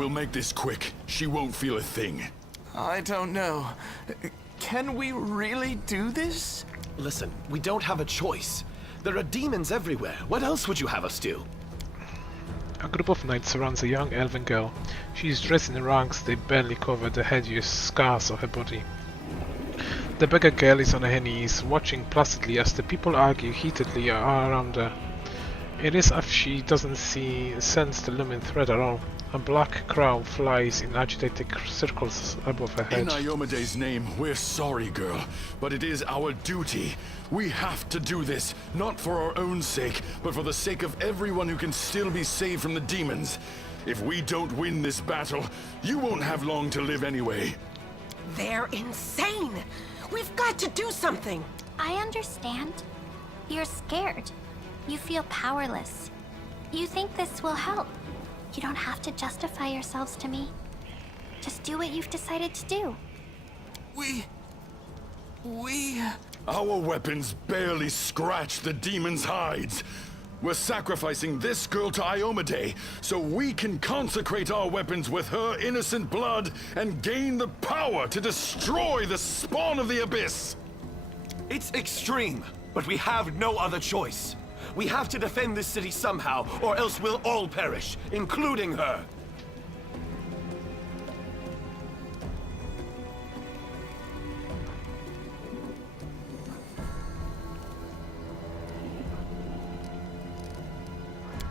We'll make this quick. She won't feel a thing. I don't know. Can we really do this? Listen, we don't have a choice. There are demons everywhere. What else would you have us do? A group of knights surrounds a young elven girl. She is dressed in rags they barely cover the hideous scars of her body. The beggar girl is on her knees, watching placidly as the people argue heatedly around her. It is as if she doesn't sense the looming threat at all. A black crow flies in agitated circles above her head. In Iomede's name, we're sorry, girl, but it is our duty. We have to do this, not for our own sake, but for the sake of everyone who can still be saved from the demons. If we don't win this battle, you won't have long to live anyway. They're insane! We've got to do something! I understand. You're scared. You feel powerless. You think this will help. You don't have to justify yourselves to me. Just do what you've decided to do. We... Our weapons barely scratch the demon's hides. We're sacrificing this girl to Iomade so we can consecrate our weapons with her innocent blood and gain the power to destroy the spawn of the abyss. It's extreme, but we have no other choice. We have to defend this city somehow, or else we'll all perish, including her.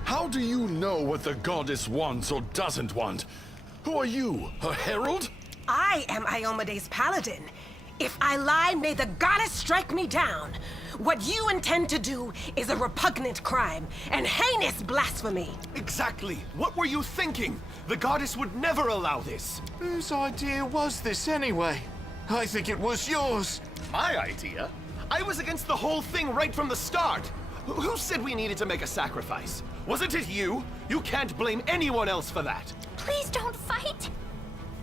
How do you know what the goddess wants or doesn't want? Who are you, her herald? I am Iomede's paladin. If I lie, may the goddess strike me down. What you intend to do is a repugnant crime, and heinous blasphemy. Exactly. What were you thinking? The goddess would never allow this. Whose idea was this anyway? I think it was yours. My idea? I was against the whole thing right from the start. Who said we needed to make a sacrifice? Wasn't it you? You can't blame anyone else for that. Please don't fight!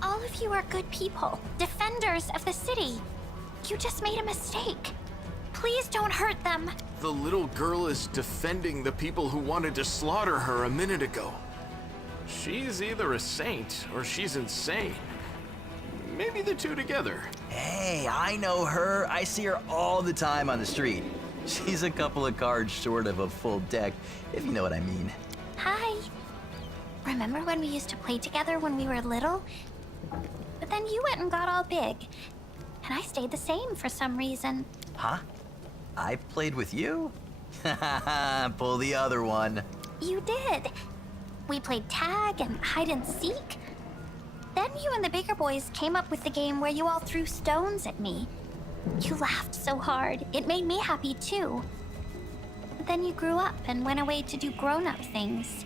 All of you are good people, defenders of the city. You just made a mistake. Please don't hurt them. The little girl is defending the people who wanted to slaughter her a minute ago. She's either a saint or she's insane. Maybe the two together. Hey, I know her. I see her all the time on the street. She's a couple of cards short of a full deck, if you know what I mean. Hi. Remember when we used to play together when we were little? But then you went and got all big. And I stayed the same for some reason. Huh? I played with you? Pull the other one. You did. We played tag and hide and seek. Then you and the bigger boys came up with the game where you all threw stones at me. You laughed so hard, it made me happy too. But then you grew up and went away to do grown-up things.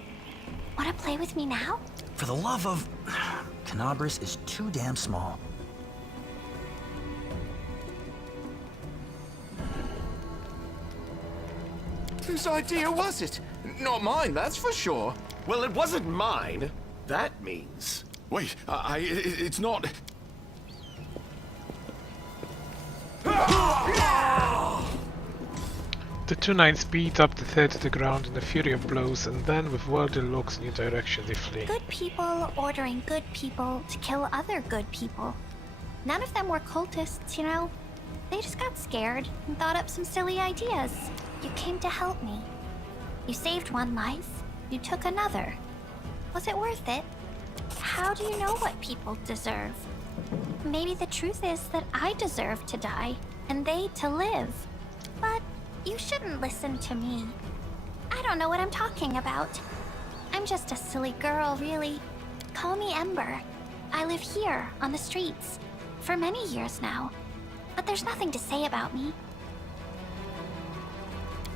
Wanna play with me now? For the love of... Canabris is too damn small. Whose idea was it? Not mine, that's for sure. Well, it wasn't mine. That means... Wait, it's not... The two knights beat up the third to the ground in a fury of blows, and then, with worldly looks in your direction, they flee. Good people ordering good people to kill other good people. None of them were cultists, you know? They just got scared and thought up some silly ideas. You came to help me. You saved one life, you took another. Was it worth it? How do you know what people deserve? Maybe the truth is that I deserve to die, and they to live. But you shouldn't listen to me. I don't know what I'm talking about. I'm just a silly girl, really. Call me Ember. I live here, on the streets, for many years now. But there's nothing to say about me.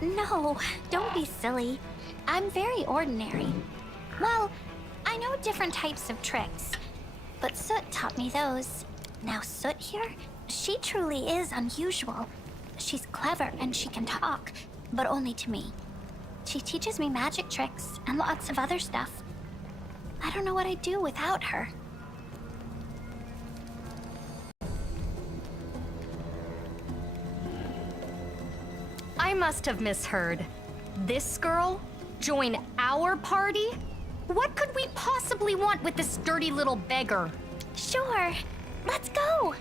No, don't be silly. I'm very ordinary. Well, I know different types of tricks, but Soot taught me those. Now Soot here, she truly is unusual. She's clever and she can talk, but only to me. She teaches me magic tricks and lots of other stuff. I don't know what I'd do without her. I must have misheard. This girl? Join our party? What could we possibly want with this dirty little beggar? Sure. Let's go.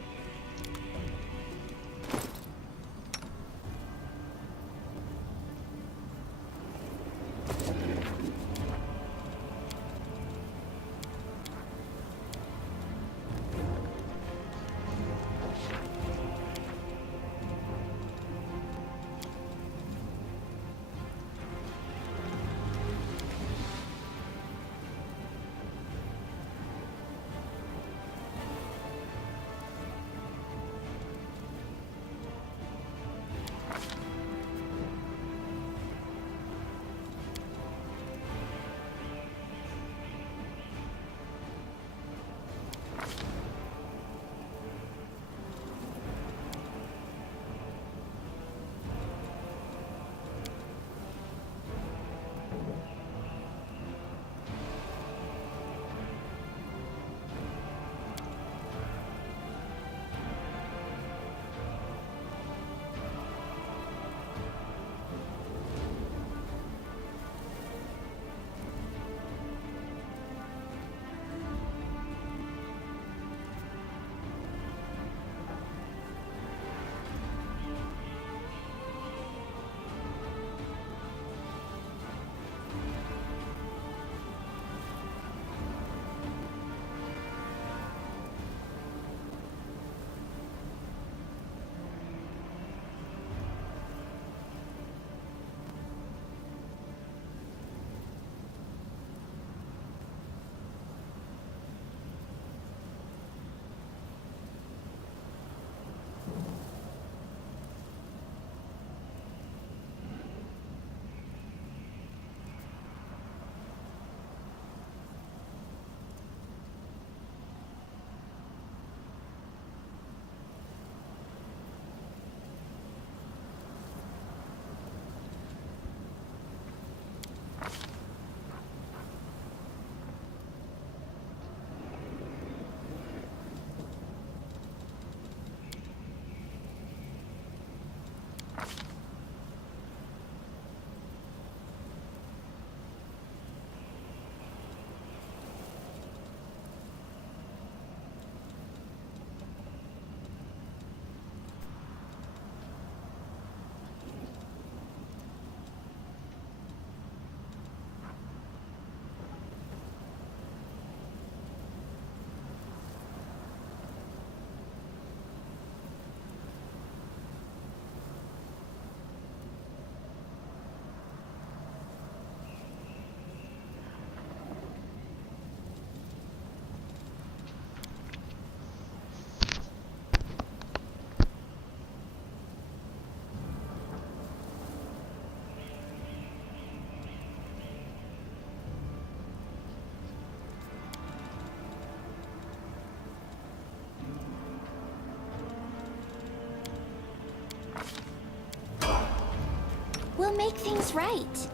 We'll make things right.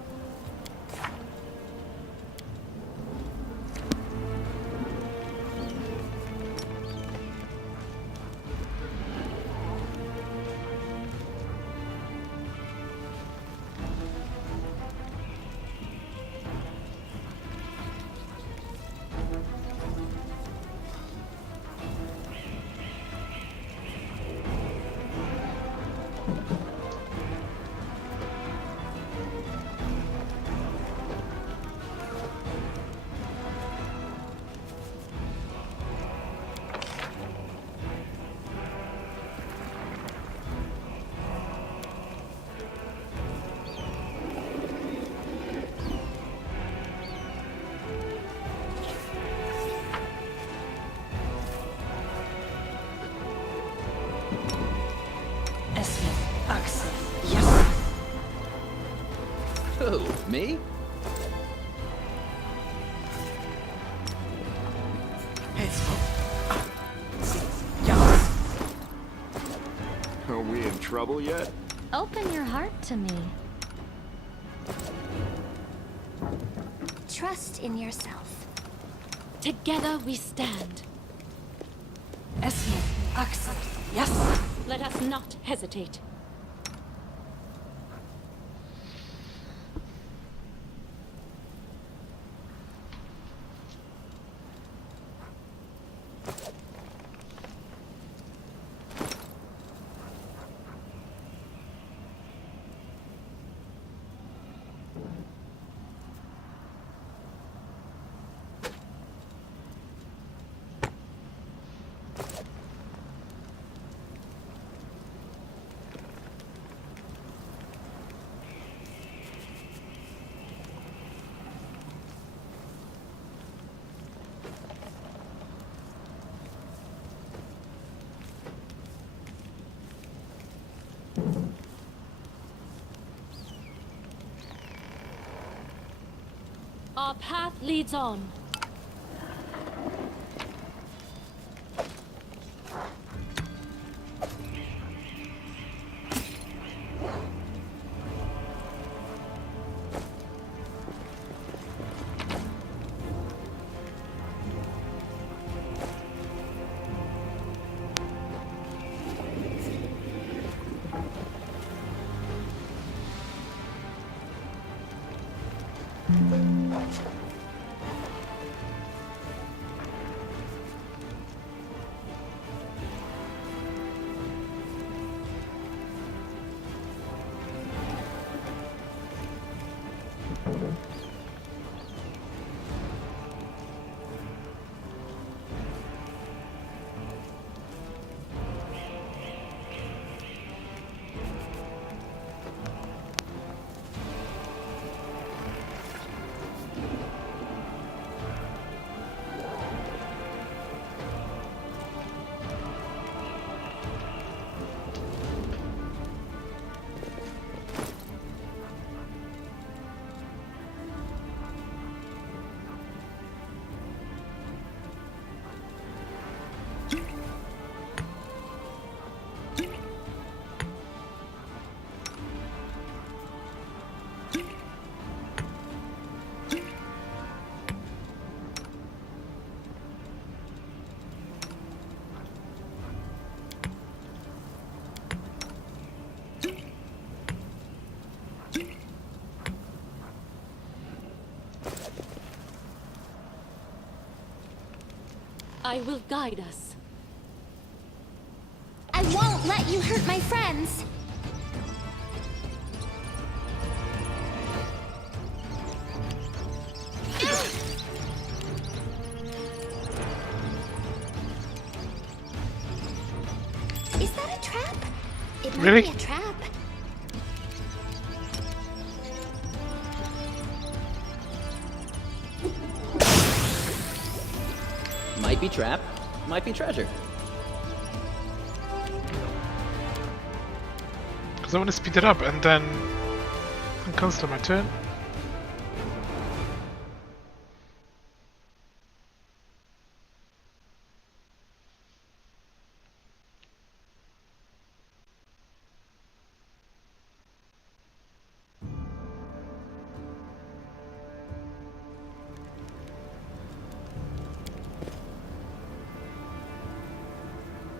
Who, me? Are we in trouble yet? Open your heart to me. Trust in yourself. Together we stand. Yes. Let us not hesitate. Our path leads on. I will guide us. I won't let you hurt my friends. Is that a trap? It might Really? be a trap. Might be trap, might be treasure. Because I want to speed it up and then cancel my turn.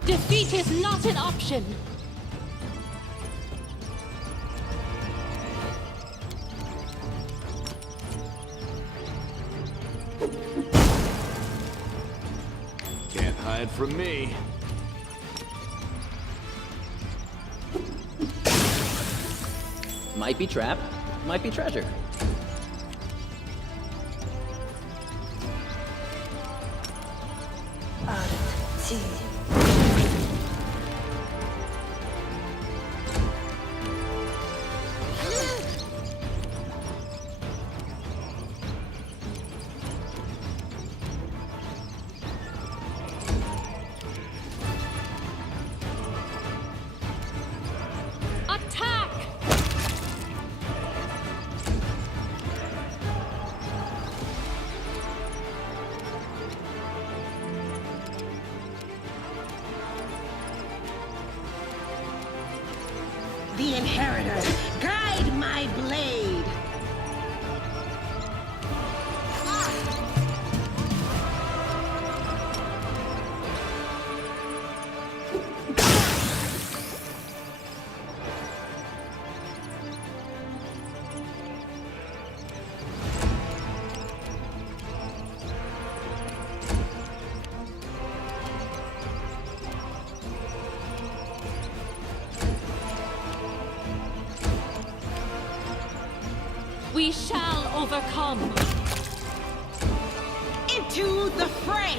Defeat is not an option. Can't hide from me. Might be trap, might be treasure. Attack! The Inheritor, guide my blade! We shall overcome. Into the fray!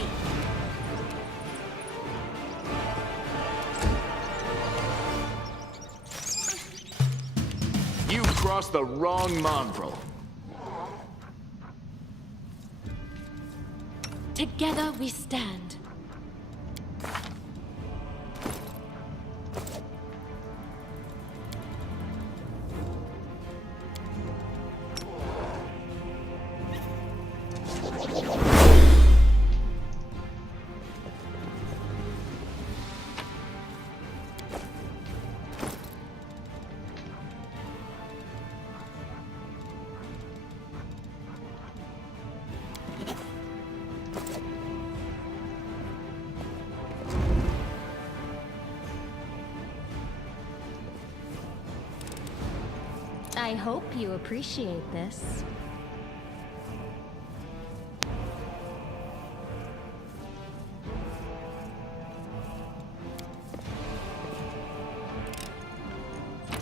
You crossed the wrong mongrel. Together we stand. I hope you appreciate this.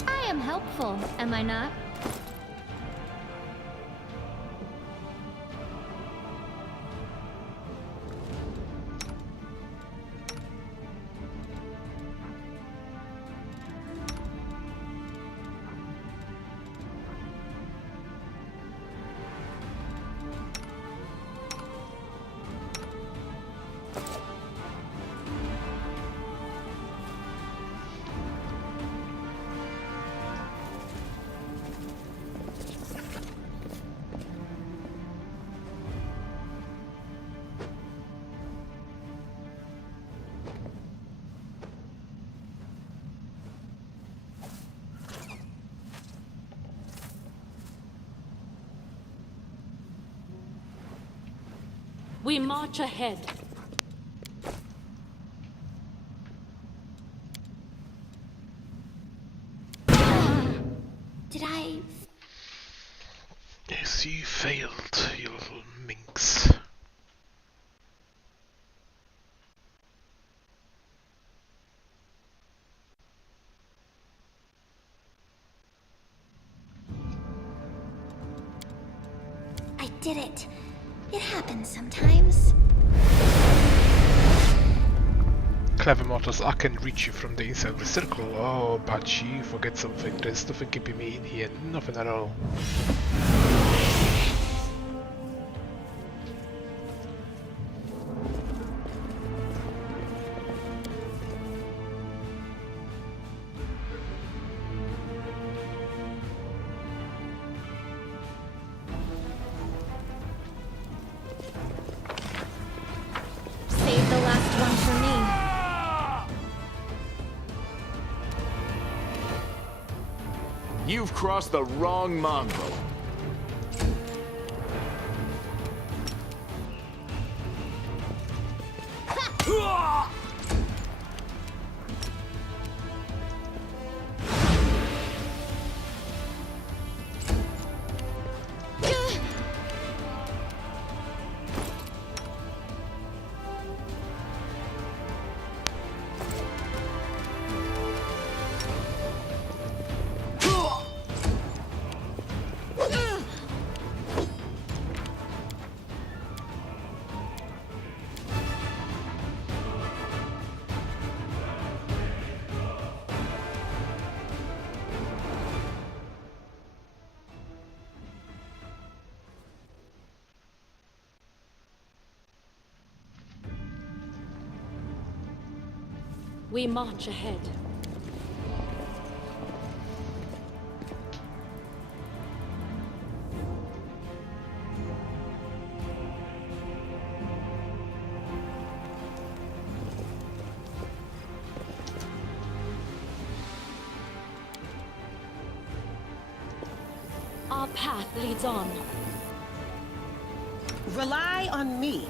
I am helpful, am I not? We march ahead. Did I... Yes, you failed, you little minx. I did it. It happens sometimes. Clever mortals, I can reach you from the inside of the circle. Oh, but you forget something. There's nothing keeping me in here. Nothing at all. Save the last one for me. You've crossed the wrong mongrel. We march ahead. Our path leads on. Rely on me.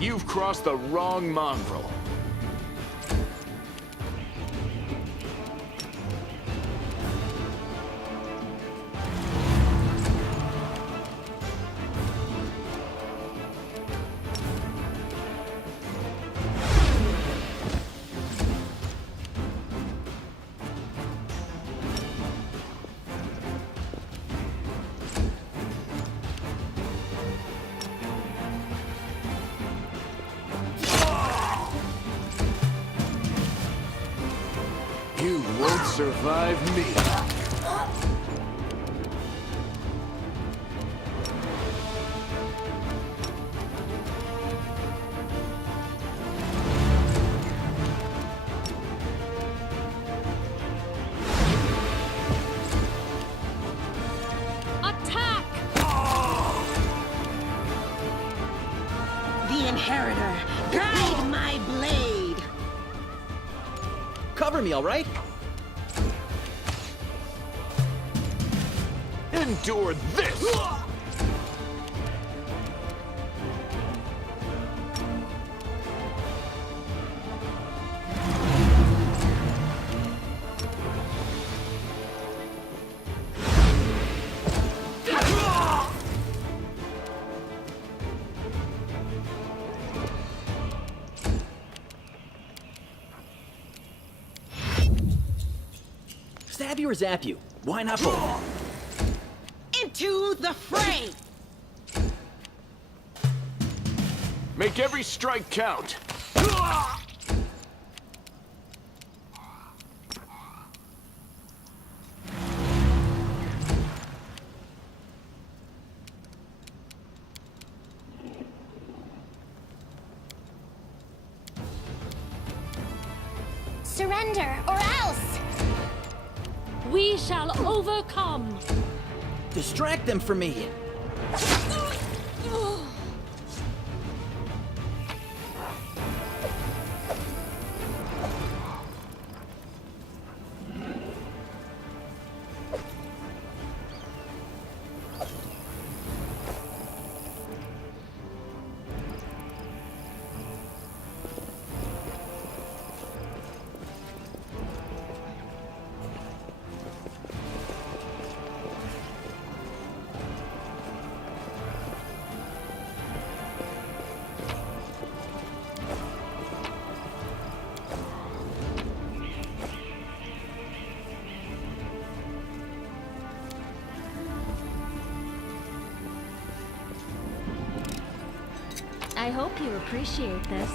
You've crossed the wrong mongrel. You won't survive me. Attack! The Inheritor, guide my blade. Cover me, all right? Endure this! you or zap you. Why not both? Into the fray! Make every strike count. Surrender, or else! We shall overcome. Distract them for me. I hope you appreciate this.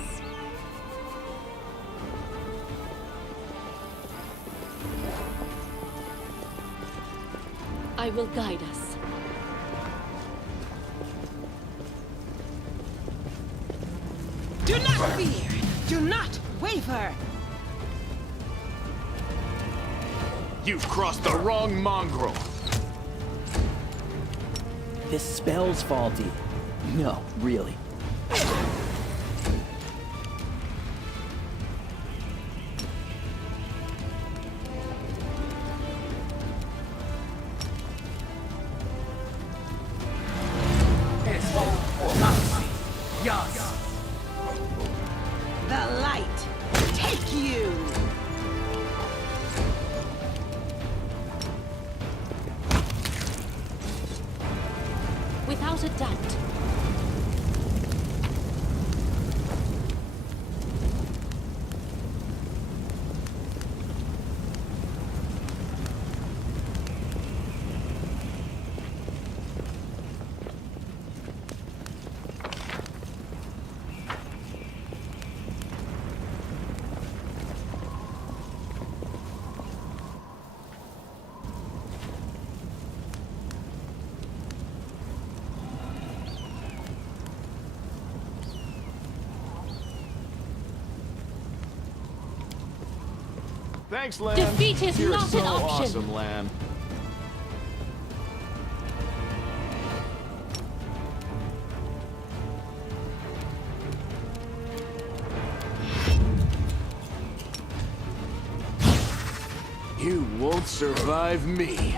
I will guide us. Do not fear! Do not waver! You've crossed the wrong mongrel. This spell's faulty. No, really. The light! Take you! Without a doubt. Thanks, Lamb. Defeat is You're not so an option. Awesome, Lamb. You won't survive me.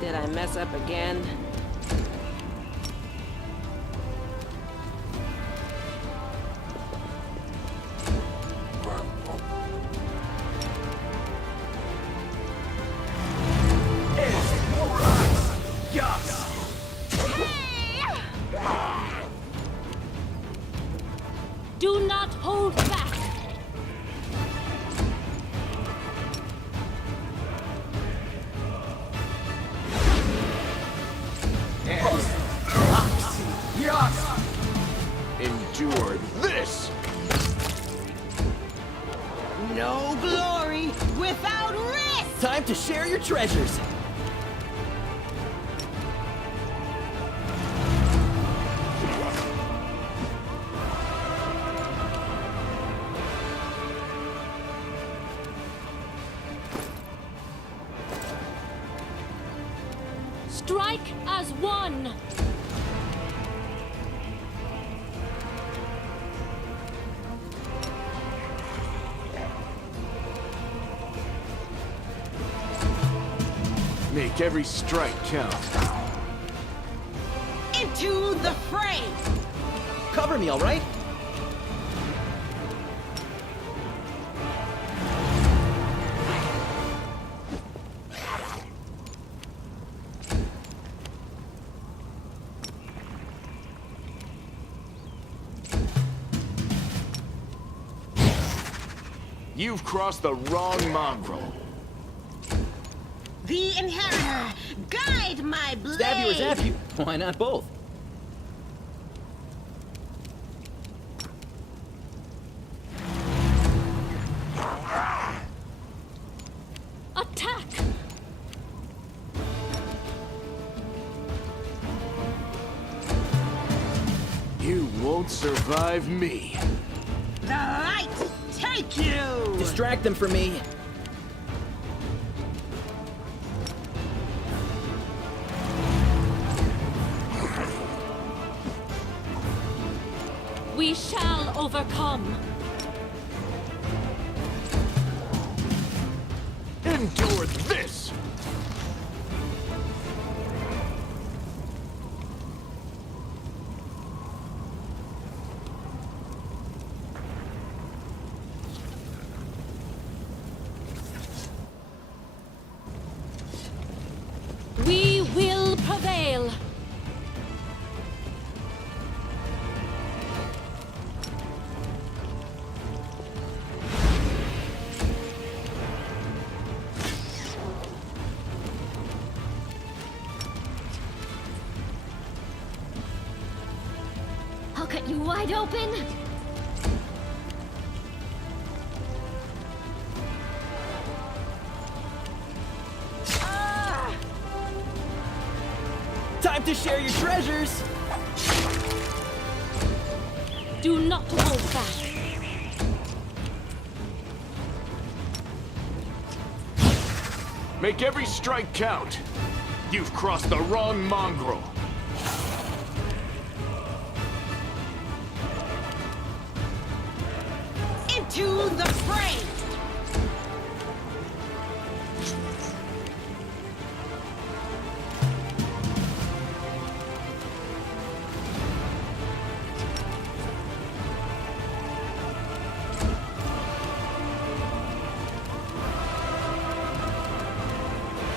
Did I mess up again? Do not hold back. Endure this! No glory without risk! Time to share your treasures. Strike as one. Make every strike count. Into the fray! Cover me, all right? You've crossed the wrong mongrel. The Inheritor, guide my blade! Stab you or zap you. Why not both? Attack! You won't survive me. The light take you! Distract them from me. We shall overcome. Endure this! We will prevail. I'll cut you wide open. Time to share your treasures! Do not hold back. Make every strike count. You've crossed the wrong mongrel. Into the fray!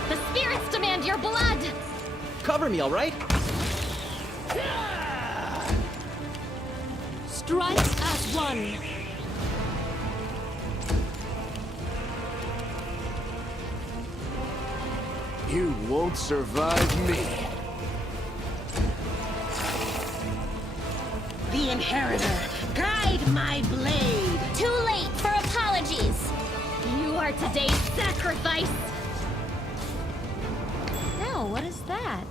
The spirits demand your blood. Cover me, all right? Strike as one. You won't survive me. The Inheritor, guide my blade! Too late for apologies. You are today's sacrifice. No, what is that?